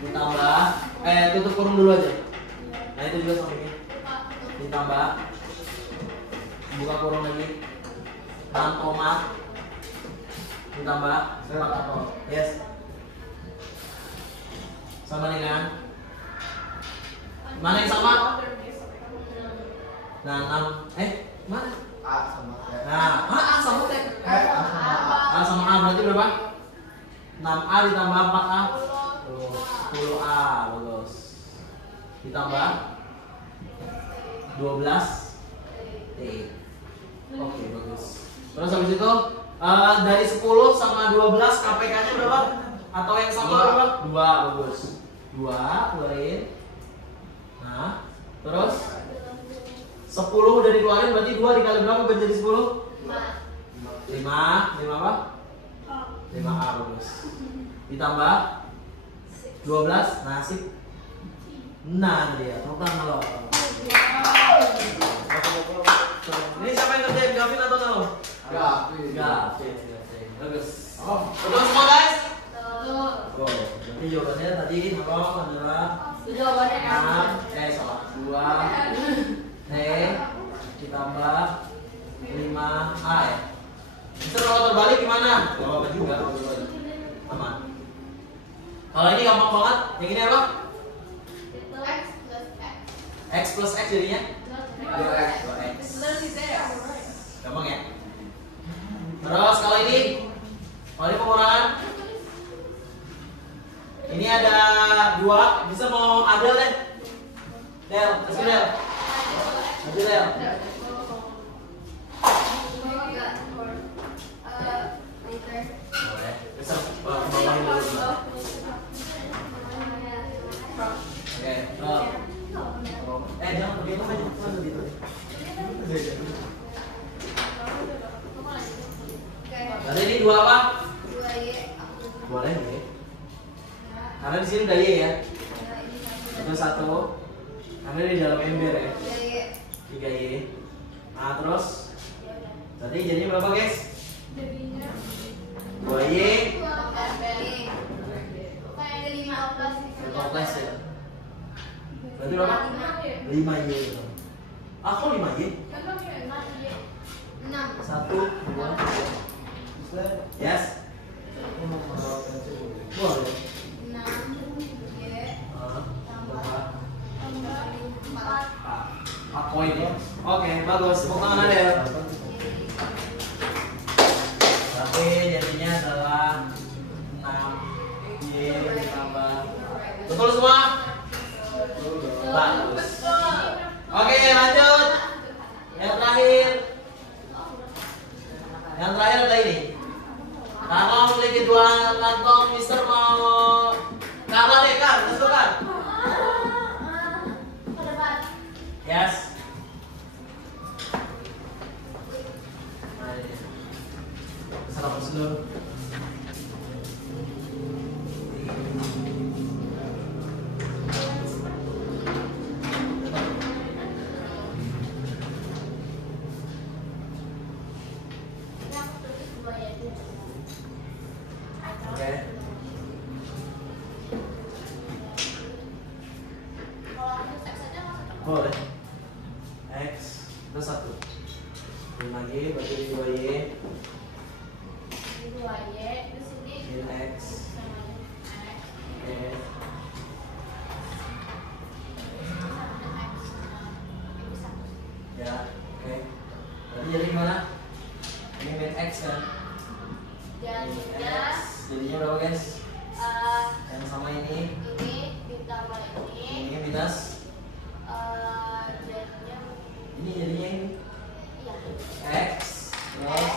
ditambah tutup kurung dulu aja. Nah itu juga sama ini. Ditambah buka kurung lagi. 6 tomat ditambah 4 apel. Yes. Sama dengan mana yang sama? Nah, 6 mana? A sama E. Nah, A sama T. A sama A berarti berapa? 6A ditambah 4A 10A, bagus. Ditambah 12T. Oke, bagus. Terus habis itu dari 10 sama 12 KPK-nya berapa? Atau yang sama berapa? 2, bagus. 2 keluarin. Nah, terus 10 udah dikeluarin berarti 2 dikali berapa biar jadi 10? 5 apa? 5A, bagus. Ditambah 12, nah sip. Nah, dia. Tepuk tangan lo. Ini siapa yang ngerjain, Gavin atau Nalo? Gavin. Bagus. Betul semua guys? Oh, berarti jawabannya tadi Nalo adalah Jawabannya 6, salah 2 T ditambah 5A ya. Bisa kalau terbalik gimana? Gak apa-apa juga. Aman. Kalau ini gampang banget. Yang ini apa? X plus X jadinya? 2X. Gampang ya? Terus kalau ini pengurangan. Ini ada 2. Bisa mau adel deh. Del, kasih Del. Kasih Del. Boleh. Bisa bawahin dulu. Oke. Jangan begitu aja. Jangan begitu. Berarti ini 2 apa? 2Y. Boleh ya. Karena di sini udah Y ya. Itu 1. Karena di dalam ember ya. 3Y. Nah terus tadi jadinya berapa guys? Jadinya 2Y Kayak ada 15 nih. 15 ya. Berarti berapa? 5Y. Ah kok 5Y? kan dong ya 6. 1, 2, Bisa. yes. Aku mau merawatkan cewek. Boleh. 6 Y Tambah tambah 4. A poin ya. Oke, bagus. Tepuk tangan Adel. Tapi jadinya adalah 6Y ditambah. Betul semua? Bagus. Oke, lanjut. Yang terakhir. Yang terakhir adalah ini. Karla memiliki 2 kantong. Mister mau Karla deh, Kar. Let's go, Kar. Ke depan. Yes. Salam dulu. Ini aku tulis 2 ya. Oke. Kalau aku tulis X aja masuk. Boleh. X plus 1. 5Y berarti 2Y. Ini 2Y, terus ini Min X. sama X. Oke. Sama X. Ini 1. Ya. Oke. Berarti jadi gimana? Ini min X kan? Jadinya Jadinya berapa guys? eh, Yang sama ini. ini ditambah ini Ini minus. jadinya Ini jadinya ini. iya X plus.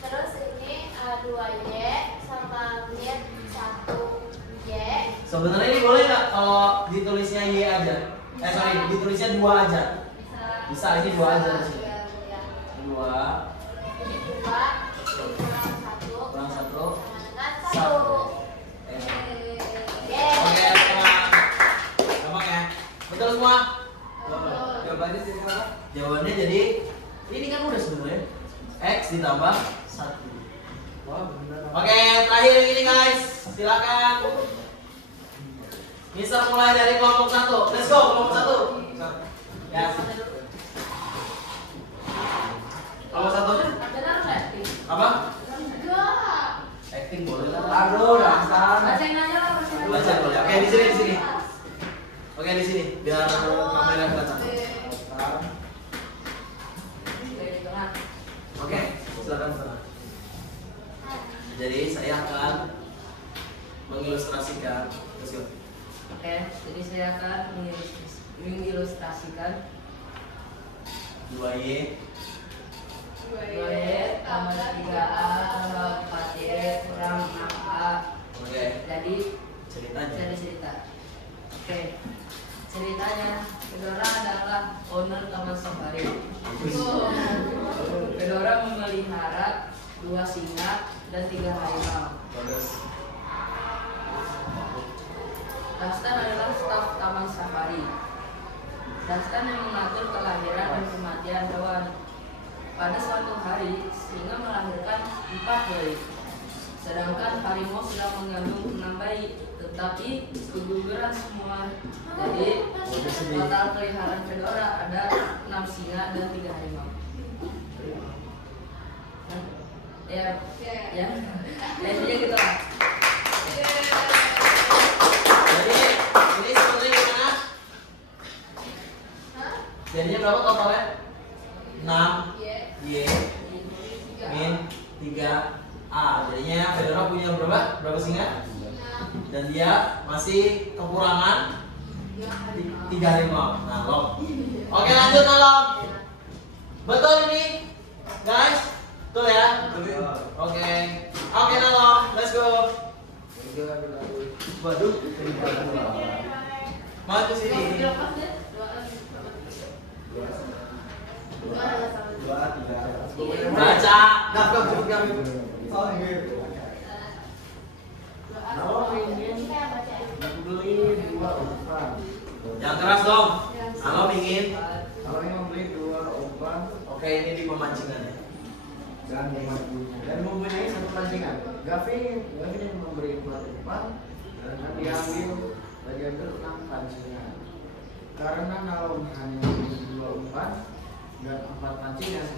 terus ini 2Y sama min 1Y Sebenarnya ini boleh nggak kalau ditulisnya Y aja? Sorry, ditulisnya 2 aja. Bisa, ini 2 aja di sini. ya, ya. 2 Ini 2 kurang 1 kurang 1. sama dengan 1 Satu. Oke, gampang ya. Betul semua? Jawabannya jadi apa? Jawabannya jadi ini kan udah sebenarnya X ditambah 1. Wah, benar. Oke, terakhir yang ini guys. Silakan. Mister mulai dari kelompok 1. Let's go, kelompok 1. Ya. Kelompok 1. Benar nggak? Apa? enggak Acting boleh lah. Aduh, dasar. Baca yang nanya lah, baca yang nanya. Baca boleh. Oke, di sini, di sini. Oke, di sini biar kamera kelihatan. Dasar. Oke, di tengah. Oke, silakan sana. Jadi saya akan mengilustrasikan. Let's go. Oke, jadi saya akan mengilustrasikan 2Y 2Y tambah 3A tambah 4Y kurang 6A. Oke, Jadi ceritanya. jadi cerita. Oke, ceritanya Fedora adalah owner Taman Safari. Fedora memelihara 2 singa dan 3 harimau. Bagus. Dastan adalah staf Taman Safari. Dastan yang mengatur kelahiran dan kematian hewan. Pada suatu hari, singa melahirkan 4 bayi. Sedangkan harimau sedang mengandung 6 bayi, tetapi keguguran semua. Jadi, total peliharaan Fedora ada 6 singa dan 3 harimau. Ya, ya, intinya gitu lah. Jadi ini sebenarnya gimana? Jadinya berapa totalnya? 6 Y min 3A. Jadinya Fedora punya berapa? Berapa singa? Dan dia masih kekurangan 3 harimau. Nah, Long. Oke, lanjut Long. Betul ini, guys? Betul ya? Oke. Oke, Long. Let's go. Waduh. Mau ke sini. Baca. Yang keras dong. Halo ingin. Kalau yang membeli 2 umpan Oke, ini di pemancingan ya. Dan mempunyai satu pancingan. Gavin yang memberi 4 umpan dan diambil 6 pancingan. Karena Nalom hanya memiliki 2 umpan dan 4 pancingan.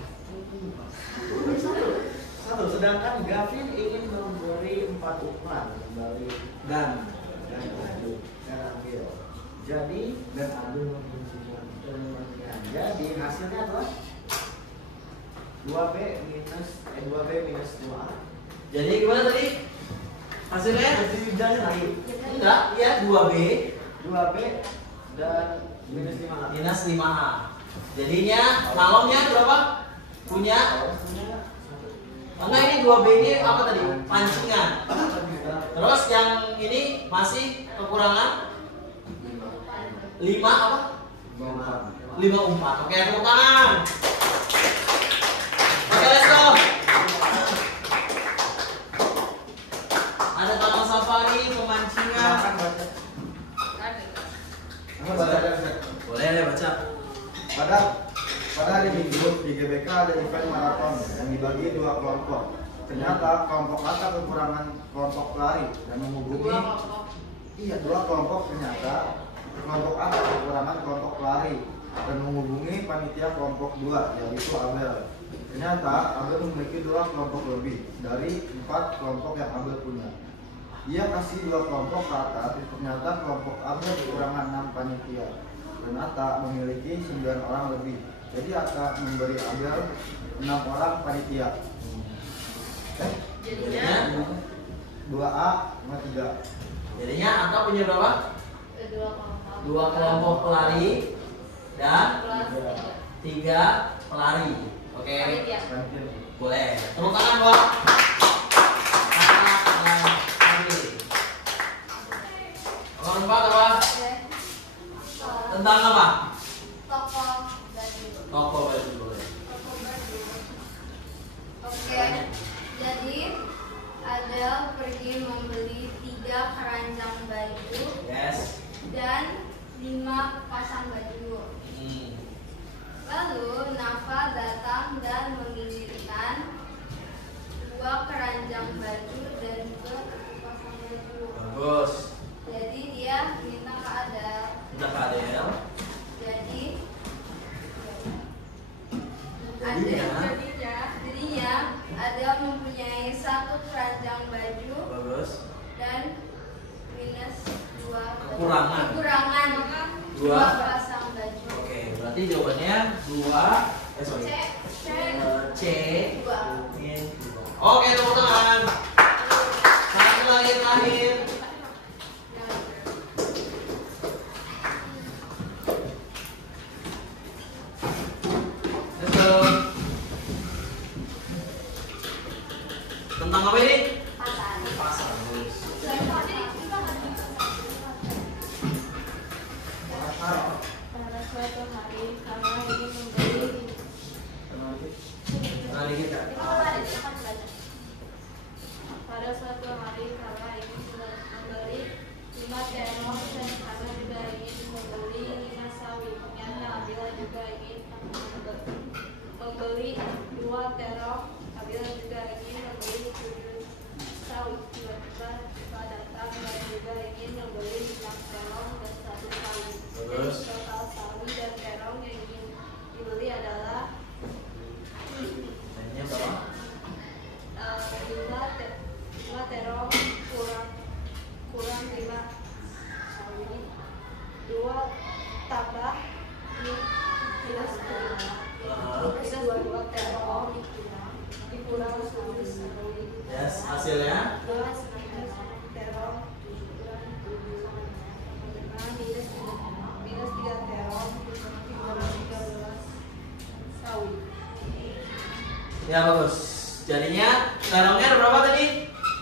Satu. Sedangkan Gavin ingin memberi 4 umpan kembali dan ambil. Jadi dan ambil mempunyai. Jadi hasilnya adalah 2B minus 2A. Jadi gimana tadi? Hasilnya? Dan lain. Enggak, ya 2B 2B dan minus 5A. minus 5A. Jadinya Nalomnya berapa? Punya? Enggak, ini 2B ini apa tadi? Pancingan. Terus yang ini masih kekurangan 5 apa? 5 umpan. Oke, tepuk tangan. Oke, let's go. Ada taman safari, pemancingan. Boleh deh baca. Pada hari Minggu di GBK ada event maraton yang dibagi 2 kelompok. Ternyata kelompok A kekurangan kelompok lari dan menghubungi 2 kelompok. Ternyata kelompok A kekurangan kelompok lari dan menghubungi panitia kelompok 2 yaitu Abel. Ternyata Abel memiliki 2 kelompok lebih dari 4 kelompok yang Abel punya. Ia kasih 2 kelompok ke atas. Ternyata kelompok Abel kekurangan 6 panitia. Dan Atta memiliki 9 orang lebih. Jadi Atta memberi Abel 6 orang panitia. Jadinya 2A sama 3. Jadinya Anta punya berapa? 2 kelompok pelari dan 3 pelari. Oke. Boleh. Tepuk tangan buat Anta dan Andi. Nomor 4 apa? Tentang apa? Toko baju boleh. Oke, jadi Adel pergi membeli 3 keranjang baju Yes. dan 5 pasang baju. Lalu Nafa datang dan mengirimkan 2 keranjang baju dan juga 1 pasang baju. Bagus. Jadi dia minta ke Adel. Udah Kak Adel. Jadi Jadinya Adel mempunyai 1 keranjang baju bagus. dan minus 2 Kekurangan. 2 pasang baju. Oke, berarti jawabannya 2 C. Oke, tepuk tangan. Satu lagi terakhir. Let's go. Tentang apa ini? Pasar. Pada suatu hari Kala ingin membeli Nah, dikit Kak. Pada suatu hari Kala ingin membeli 5 terong dan Kala juga ingin membeli 5 sawi. Ternyata Abila juga ingin membeli 2 terong. Abila juga ingin membeli 7 sawi. Tiba-tiba Nafa datang dan juga ingin membeli 6 terong dan 1 sawi. Jadi total sawi dan terong yang ingin dibeli adalah Ini berapa? 5 terong kurang 5 sawi, 2 tambah minus 2 terong dikurang 1 sawi. Yes, hasilnya 2 terong kurang 5 minus 3 terong dikurang 13 sawi. ya bagus. Jadinya terongnya ada berapa tadi?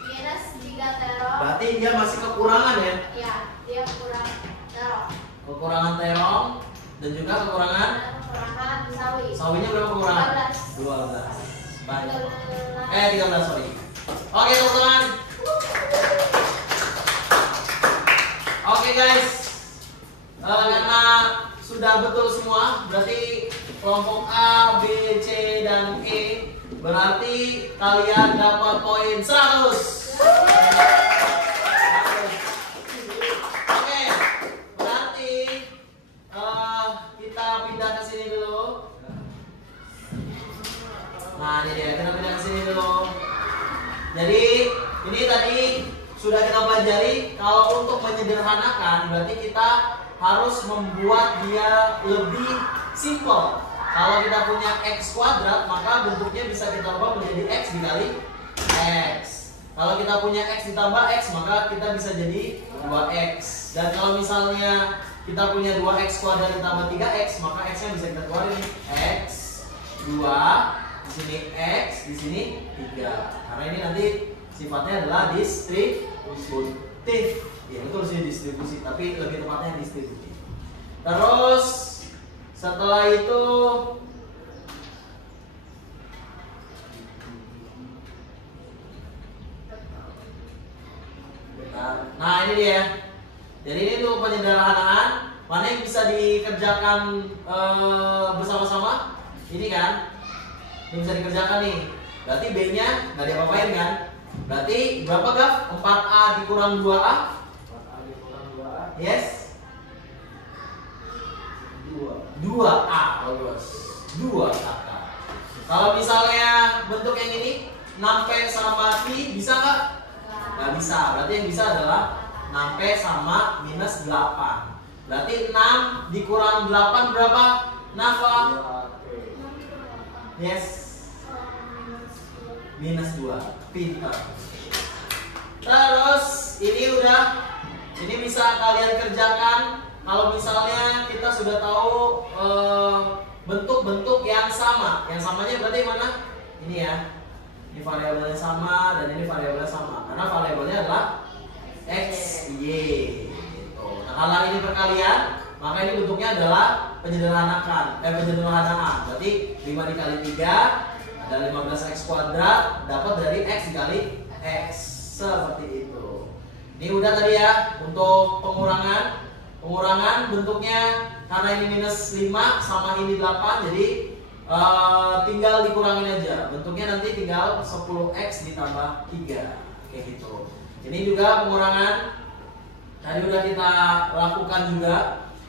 Minus 3 terong. Berarti dia masih kekurangan ya? Ya, dia kurang terong. Kekurangan terong dan juga kekurangan Kekurangan sawi. sawinya berapa kekurangan? 12. Banyak. 13, sorry. Oke, teman-teman. Oke guys, karena sudah betul semua, berarti kelompok A, B, C, dan E. Berarti kalian dapat poin 100. Oke, berarti kita pindah ke sini dulu. Nah, ini dia, kita pindah ke sini dulu. Jadi, ini tadi sudah kita pelajari, kalau untuk menyederhanakan berarti kita harus membuat dia lebih simple. Kalau kita punya X kuadrat, maka bentuknya bisa kita ubah menjadi X dikali X. Kalau kita punya X ditambah X, maka kita bisa jadi 2X. Dan kalau misalnya kita punya 2X kuadrat ditambah 3X, maka X-nya bisa kita keluarin X 2, di sini X, di sini 3. Karena ini nanti sifatnya adalah distributif. Ya, itu harusnya distribusi, tapi lebih tepatnya distributif. Terus setelah itu nah ini dia. Jadi ini tuh penyederhanaan. Mana yang bisa dikerjakan bersama-sama? Ini kan? Ini bisa dikerjakan nih. Berarti B-nya nggak diapa-apain kan? Berarti berapa Gaf? 4A dikurang 2A? 4A dikurang 2A. Yes. 2A, bagus. 2A. Kalau misalnya bentuk yang ini 6P sama Pi, bisa nggak? Nggak bisa. Berarti yang bisa adalah 6P sama minus 8. Berarti 6 dikurang 8 berapa? Nafa? Yes. Minus 2. Pintar. Terus ini udah. Ini bisa kalian kerjakan. Kalau misalnya kita sudah tahu bentuk-bentuk yang sama. Yang samanya berarti mana? Ini ya. Ini variabelnya sama dan ini variabelnya sama. Karena variabelnya adalah X, Y. Gitu. Nah, kalau ini perkalian, maka ini bentuknya adalah penyederhanaan. Berarti 5 dikali 3 ada 15X kuadrat, dapat dari X dikali X. Seperti itu. Ini udah tadi ya untuk pengurangan. Pengurangan bentuknya karena ini minus 5 sama ini 8, jadi tinggal dikurangin aja. Bentuknya nanti tinggal 10X ditambah 3. Kayak gitu. Ini juga pengurangan. Tadi udah kita lakukan juga.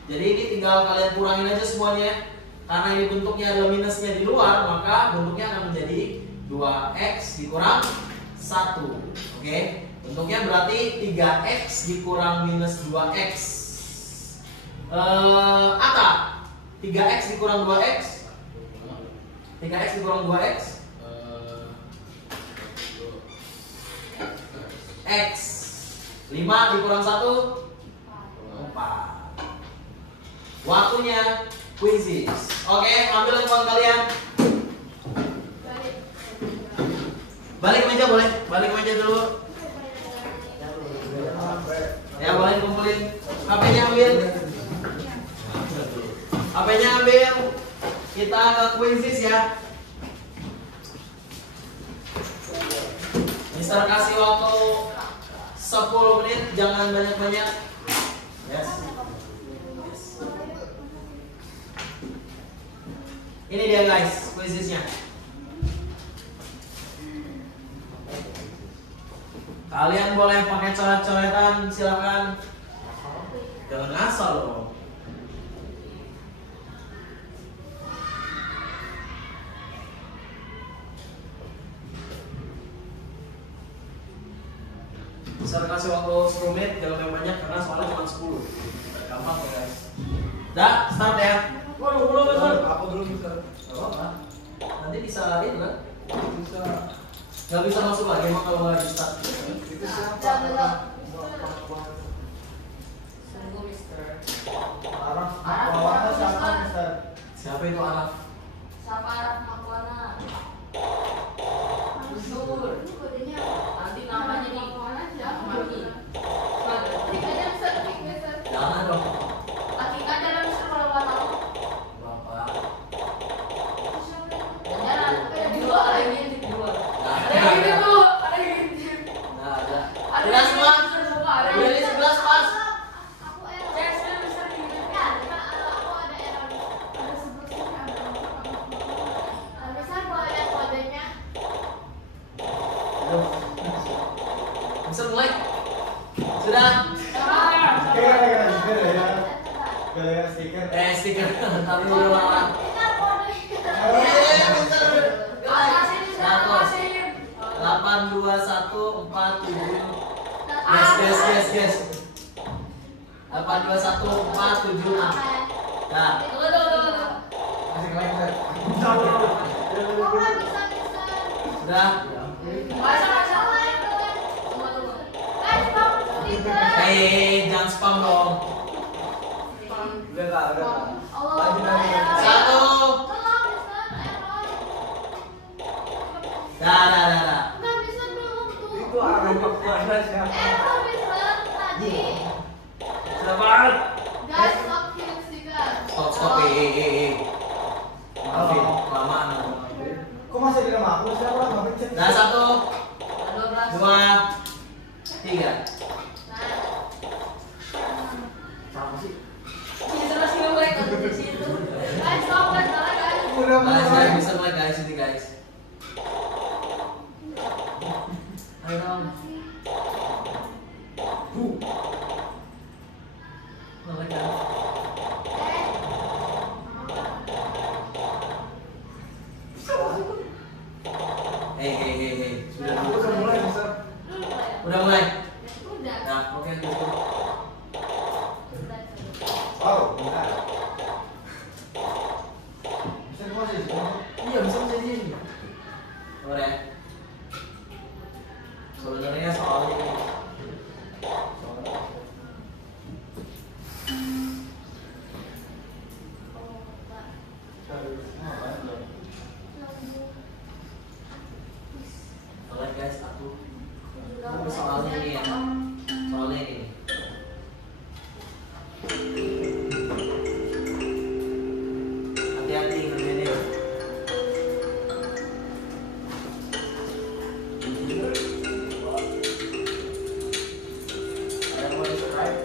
Jadi ini tinggal kalian kurangin aja semuanya. Karena ini bentuknya adalah minusnya di luar, maka bentuknya akan menjadi 2X dikurang 1. Oke? Bentuknya berarti 3X dikurang minus 2X. Apa? 3X dikurang 2X? 3X dikurang 2X? X. 5 dikurang 1? 4. Waktunya quizzes. Oke, ambil handphone kalian. Balik ke meja boleh? Balik ke meja dulu. Ya boleh kumpulin. HP-nya ambil. HP-nya ambil. Kita ke quizzes ya. Mister kasih waktu 10 menit, jangan banyak-banyak. Yes. Ini dia guys, quizesnya. Kalian boleh pakai coret-coretan, silakan. Jangan ngasal loh. Bisa kasih waktu 10 menit, jangan yang banyak karena soalnya cuma 10. Gampang ya guys. Dah, start ya. Waduh, belum. Aku dulu bisa. Nanti bisa lari kan? Bisa. Gak bisa masuk lagi emang kalau nggak di start. Itu siapa? Sungguh Mister. Araf. Araf, Lawannya Araf, siapa, Mister? Mister? Siapa itu Araf? Siapa Araf Makwana? Betul. Nanti namanya nih Mami. Jangan dong. Laki aja lah Mister kalau nggak tahu. Bapak. Jangan di luar ada yang ngintip di luar. Ada yang Nggak ngintip ada. tuh. Ada yang ngintip. Nggak ada. Ada Jelas yang semua. ngintip semua. Ada yang Udah ini ngintip. 11 pas. Yes, Mister ngintip. Ada 11 sini ada. stiker. Tapi dulu lah. Satu. 8, 2, 1, 4, 7. Guys. 8, 2, 1, 4, 7, 6. Nah. Masih keren. Sudah. Hei, jangan spam dong. Udah. Lagi. 1. Dah. Itu arah kemana siapa? Sabar. Guys, stop kill stiker. Stop. Maafin, kelamaan. Kok masih di nama aku? Siapa orang pencet? Dah 1, 2, 3. Siapa sih? Guys, stop guys, guys. Udah Guys, bisa mulai guys ini guys. Ayo dong. Mulai kan. Hei. Udah mulai bisa. Udah mulai. Udah. Nah, oke. Oh, bentar. Bisa masih di sini. Iya, bisa jadi. Boleh. Sebenarnya soal ini. Boleh guys, aku soalnya ini ya. Soalnya ini. Hati-hati ngerjainnya. Ada mau subscribe?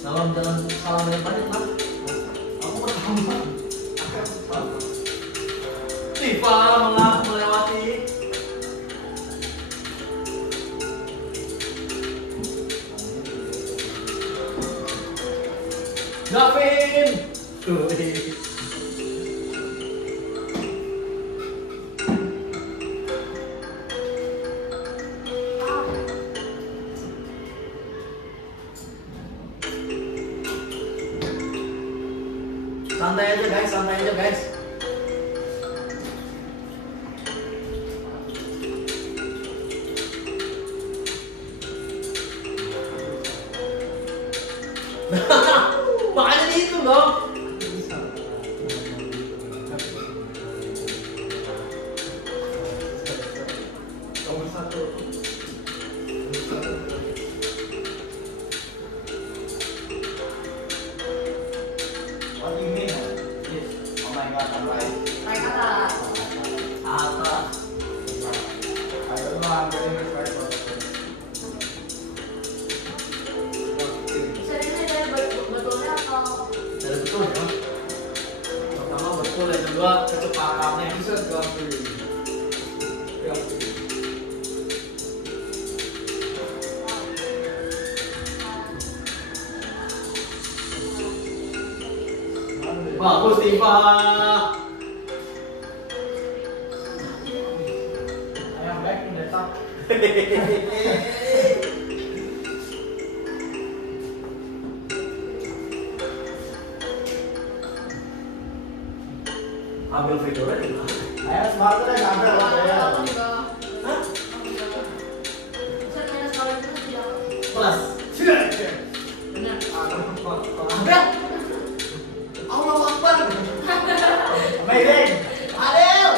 Salam banyak banyak Mas. Aku pertama. Tifa melewati. Gavin. Santai aja guys. Makanya itu dong. Nomor 1. What do you mean? Yes. Oh my god, I'm right. Atas. I don't know, I'm getting this right for Dari betul ya. Pertama betul, yang kedua kecepatannya. Bisa ganti. Bagus Tifa. I am back in the top. Ambil videonya di mana? Ayo semangat deh ngambil lah ya. Hah? Kelas. Benar. Ada. Allahu Akbar. Amazing. Adel.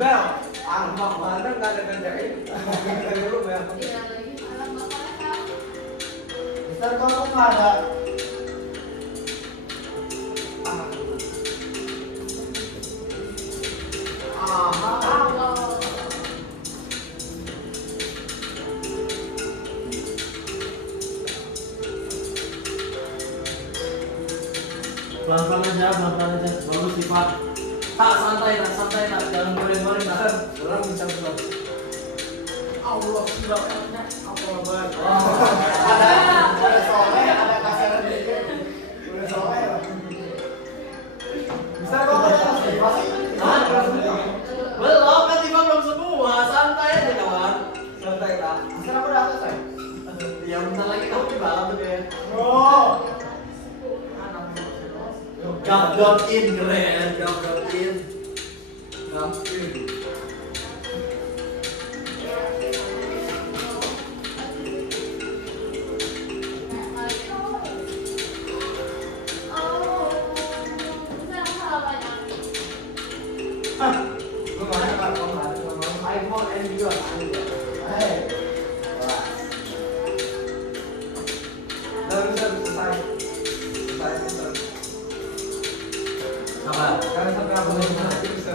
Bel. Angkok mana nggak ada kerjain. Dari dulu Bel. Mister kok nggak ada. Pelan-pelan aja. Bagus sih Pak. Tak santai, jangan goreng-goreng tak. Orang bisa pelan. Allah sudah enak. Apa banget. Ada soalnya, ada kasaran dikit. Udah soalnya. Bisa kok pasti. Belum kan tiba belum semua. Santai aja kawan. Santai tak. Sekarang aku udah selesai. Ya bentar lagi kamu di balap tuh kayak. Oh. Gap in keren, gap in. Lu mana Pak? iPhone and juga. Hei. Udah bisa selesai. Selesai. Apa? Sekarang sampai aku bisa.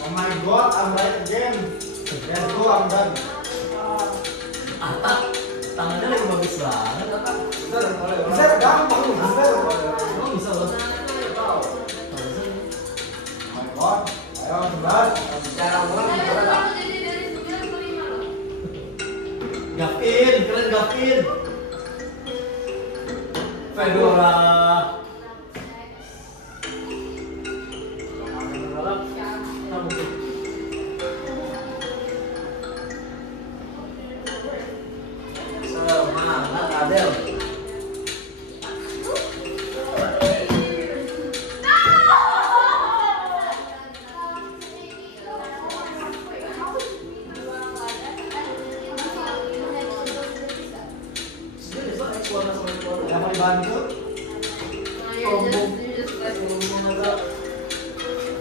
Oh my god, I'm right again. Let's go, I'm done. Atak, tangannya lagi bagus banget Atak. Bisa gampang, bisa. Emang bisa loh. Oh my god, ayo I'm done. Bicara ulang, bicara tak. Jadi dari 9 ke 5 loh. Gapin, keren Gapin. Fedora. Semangat Adel. Yang mau dibantu?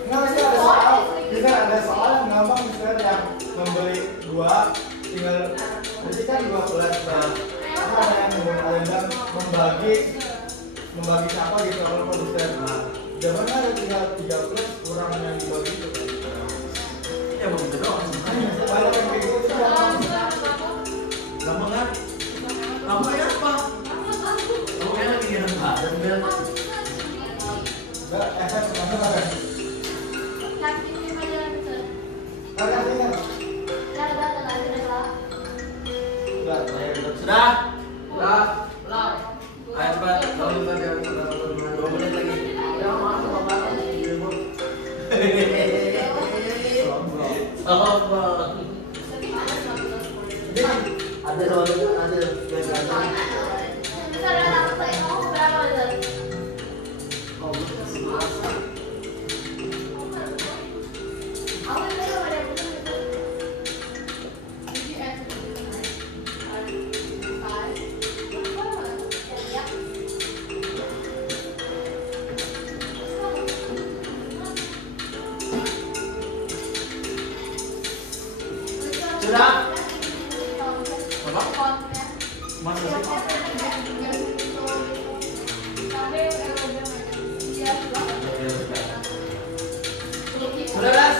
Nggak bisa ada soal. Bisa ada soal yang gampang misalnya yang membeli 2 tinggal berarti kan 12 nah. Ada yang membagi siapa gitu kalau produsen. Nah, jawabannya ada tinggal 13 kurang yang dibagi itu. Ya begitu doang. Banyak yang kayak gitu gampang. Gampang kan? Kamu kayak apa? Kamu kayak lagi ngirim badan Bel. Enggak, efek sama kan. Kakak ingat. Enggak, saya gitu. Sudah? Udah. Ayo cepat, kamu juga jangan 2 menit lagi. Sombong. Ada soalnya ada biasa aja. Oh, sudah? Apa? Masa sih? Sudah guys?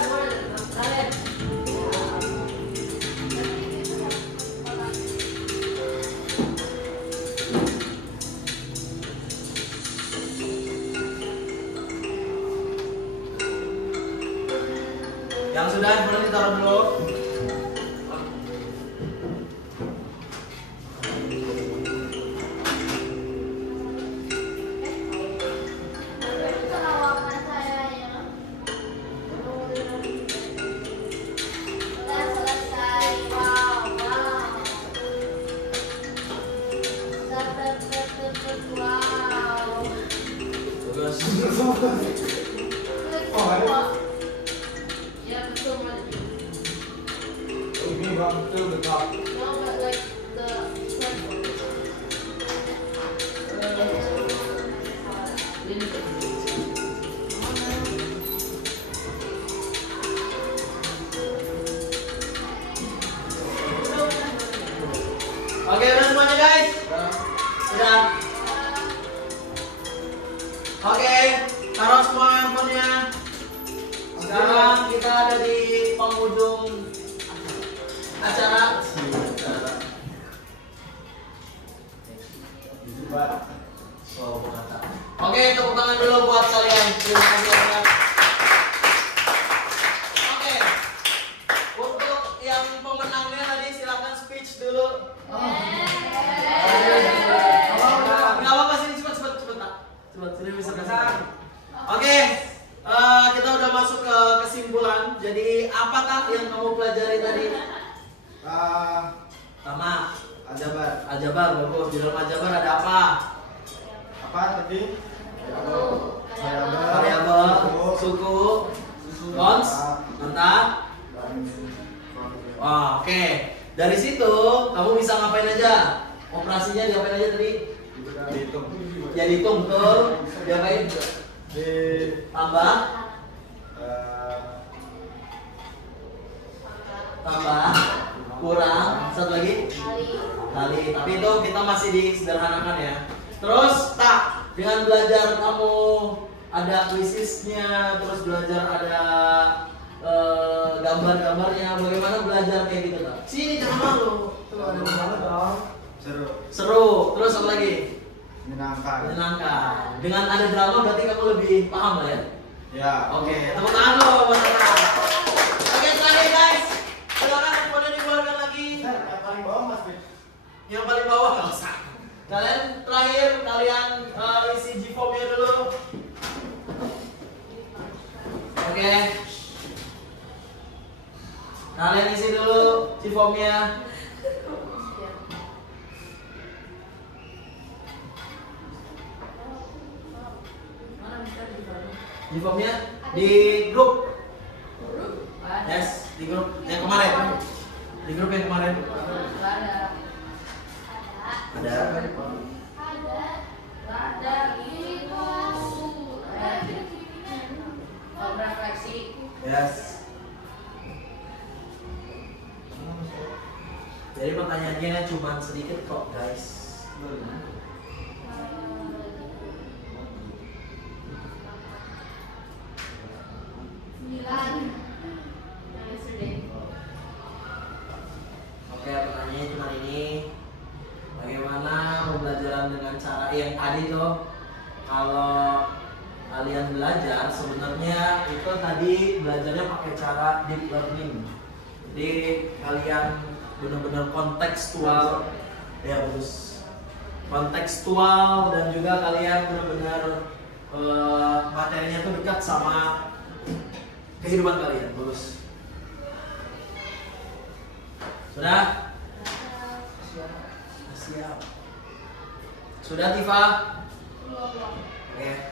Yang sudah boleh ditaruh dulu. Oh, ada. Ya betul Mas. Ini bang, itu dekat. No, but like the Oke, udah semuanya guys? Sudah. Oke, taruh semua handphone kita ada di penghujung acara. Oke, tepuk tangan dulu buat kalian. Terima kasih banyak. Oke, untuk yang pemenangnya tadi silakan speech dulu. Nggak apa-apa, sini cepat sudah bisa kasih. Oke, kita udah masuk ke kesimpulan. Jadi apakah yang kamu pelajari tadi? Pertama, aljabar bagus. Di dalam aljabar ada apa? Apa tadi? Variabel, suku, cons, mantap. Oke. Dari situ kamu bisa ngapain aja? Operasinya diapain aja tadi? Ya dihitung, betul. Diapain? Tambah, kurang, satu lagi kali. Tapi itu kita masih disederhanakan ya. Terus dengan belajar kamu ada krisisnya, terus belajar ada gambar-gambarnya, bagaimana belajar kayak gitu tak? Sini jangan malu. Tuh ada gambar dong. Seru. Terus apa lagi? Menyenangkan. Dengan ada drama berarti kamu lebih paham lah ya? Ya. Oke, tepuk tangan dulu buat kita. Oke, terakhir guys. Silakan handphone dikeluarkan lagi. Yang paling bawah Mas. Yang paling bawah nggak usah. Kalian terakhir isi G-form-nya dulu. Oke. Kalian isi dulu G-form-nya. G-form-nya di grup. Yes, di grup yang kemarin. Di grup yang kemarin. Ada. Refleksi. Yes. Jadi pertanyaannya cuma sedikit kok guys. Oke, pertanyaannya cuma ini. Bagaimana pembelajaran dengan cara yang tadi tuh? Kalau kalian belajar sebenarnya itu tadi belajarnya pakai cara deep learning. Jadi kalian benar-benar kontekstual, ya bagus. Kontekstual dan juga kalian benar-benar materinya tuh dekat sama kehidupan kalian, bagus. Sudah? Siap. Sudah Tifa? Oke.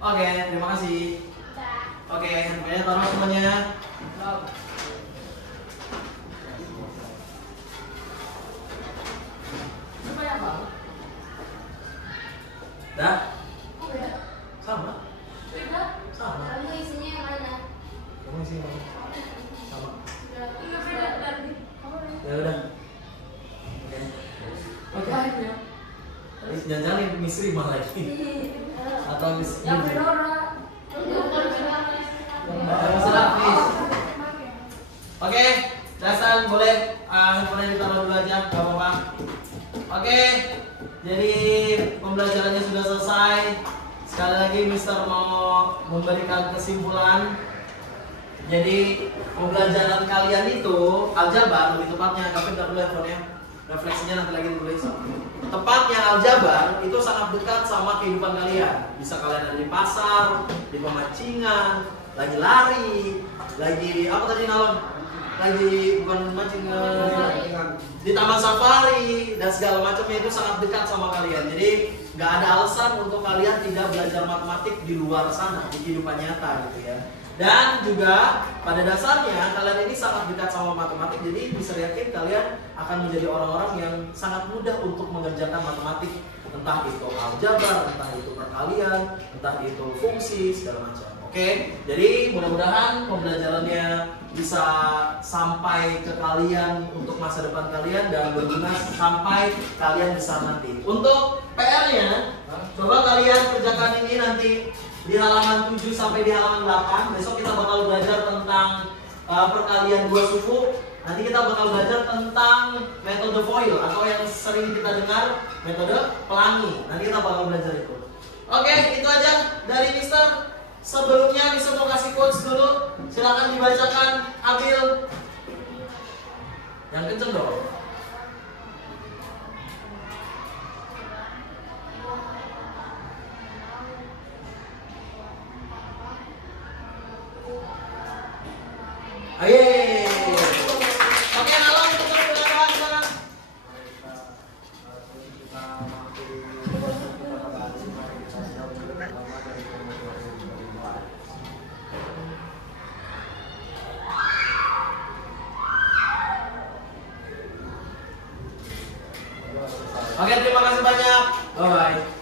Oke, terima kasih. Oke, handphone-nya taruh semuanya. Dah? Sama? Sama. Kamu isinya yang mana? Kamu isi mana? Sama. Ya udah. Oke. Jangan-jangan Miss Rima lagi. Atau Miss Yang Fedora. Sudah, please. Oke, Dasan boleh handphone ditaruh dulu aja, gak apa-apa. Oke, jadi pembelajarannya sudah selesai. Sekali lagi Mister mau memberikan kesimpulan. Jadi pembelajaran kalian itu aljabar, lebih tepatnya, tapi ntar dulu handphonenya, refleksinya nanti lagi ditulis. Tepatnya aljabar itu sangat dekat sama kehidupan kalian. Bisa kalian ada di pasar, di pemancingan, lagi lari, lagi apa tadi Nalon? Lagi bukan mancing, di taman safari dan segala macamnya itu sangat dekat sama kalian. Jadi nggak ada alasan untuk kalian tidak belajar matematik di luar sana, di kehidupan nyata gitu ya. Dan juga pada dasarnya kalian ini sangat dekat sama matematik, jadi bisa yakin kalian akan menjadi orang-orang yang sangat mudah untuk mengerjakan matematik, entah itu aljabar, entah itu perkalian, entah itu fungsi, segala macam. Oke, jadi mudah-mudahan pembelajarannya bisa sampai ke kalian untuk masa depan kalian dan berguna sampai kalian besar nanti. Untuk PR-nya, coba kalian kerjakan ini nanti di halaman 7 sampai di halaman 8. Besok kita bakal belajar tentang perkalian dua suku. Nanti kita bakal belajar tentang metode foil atau yang sering kita dengar metode pelangi. Nanti kita bakal belajar itu. Oke, itu aja dari Mister. Sebelumnya Mister mau kasih quotes dulu. Silakan dibacakan, ambil yang kenceng dong. Ayo. Oke, Nalong tutup dengan doa sekarang. Oke, terima kasih banyak. Bye bye.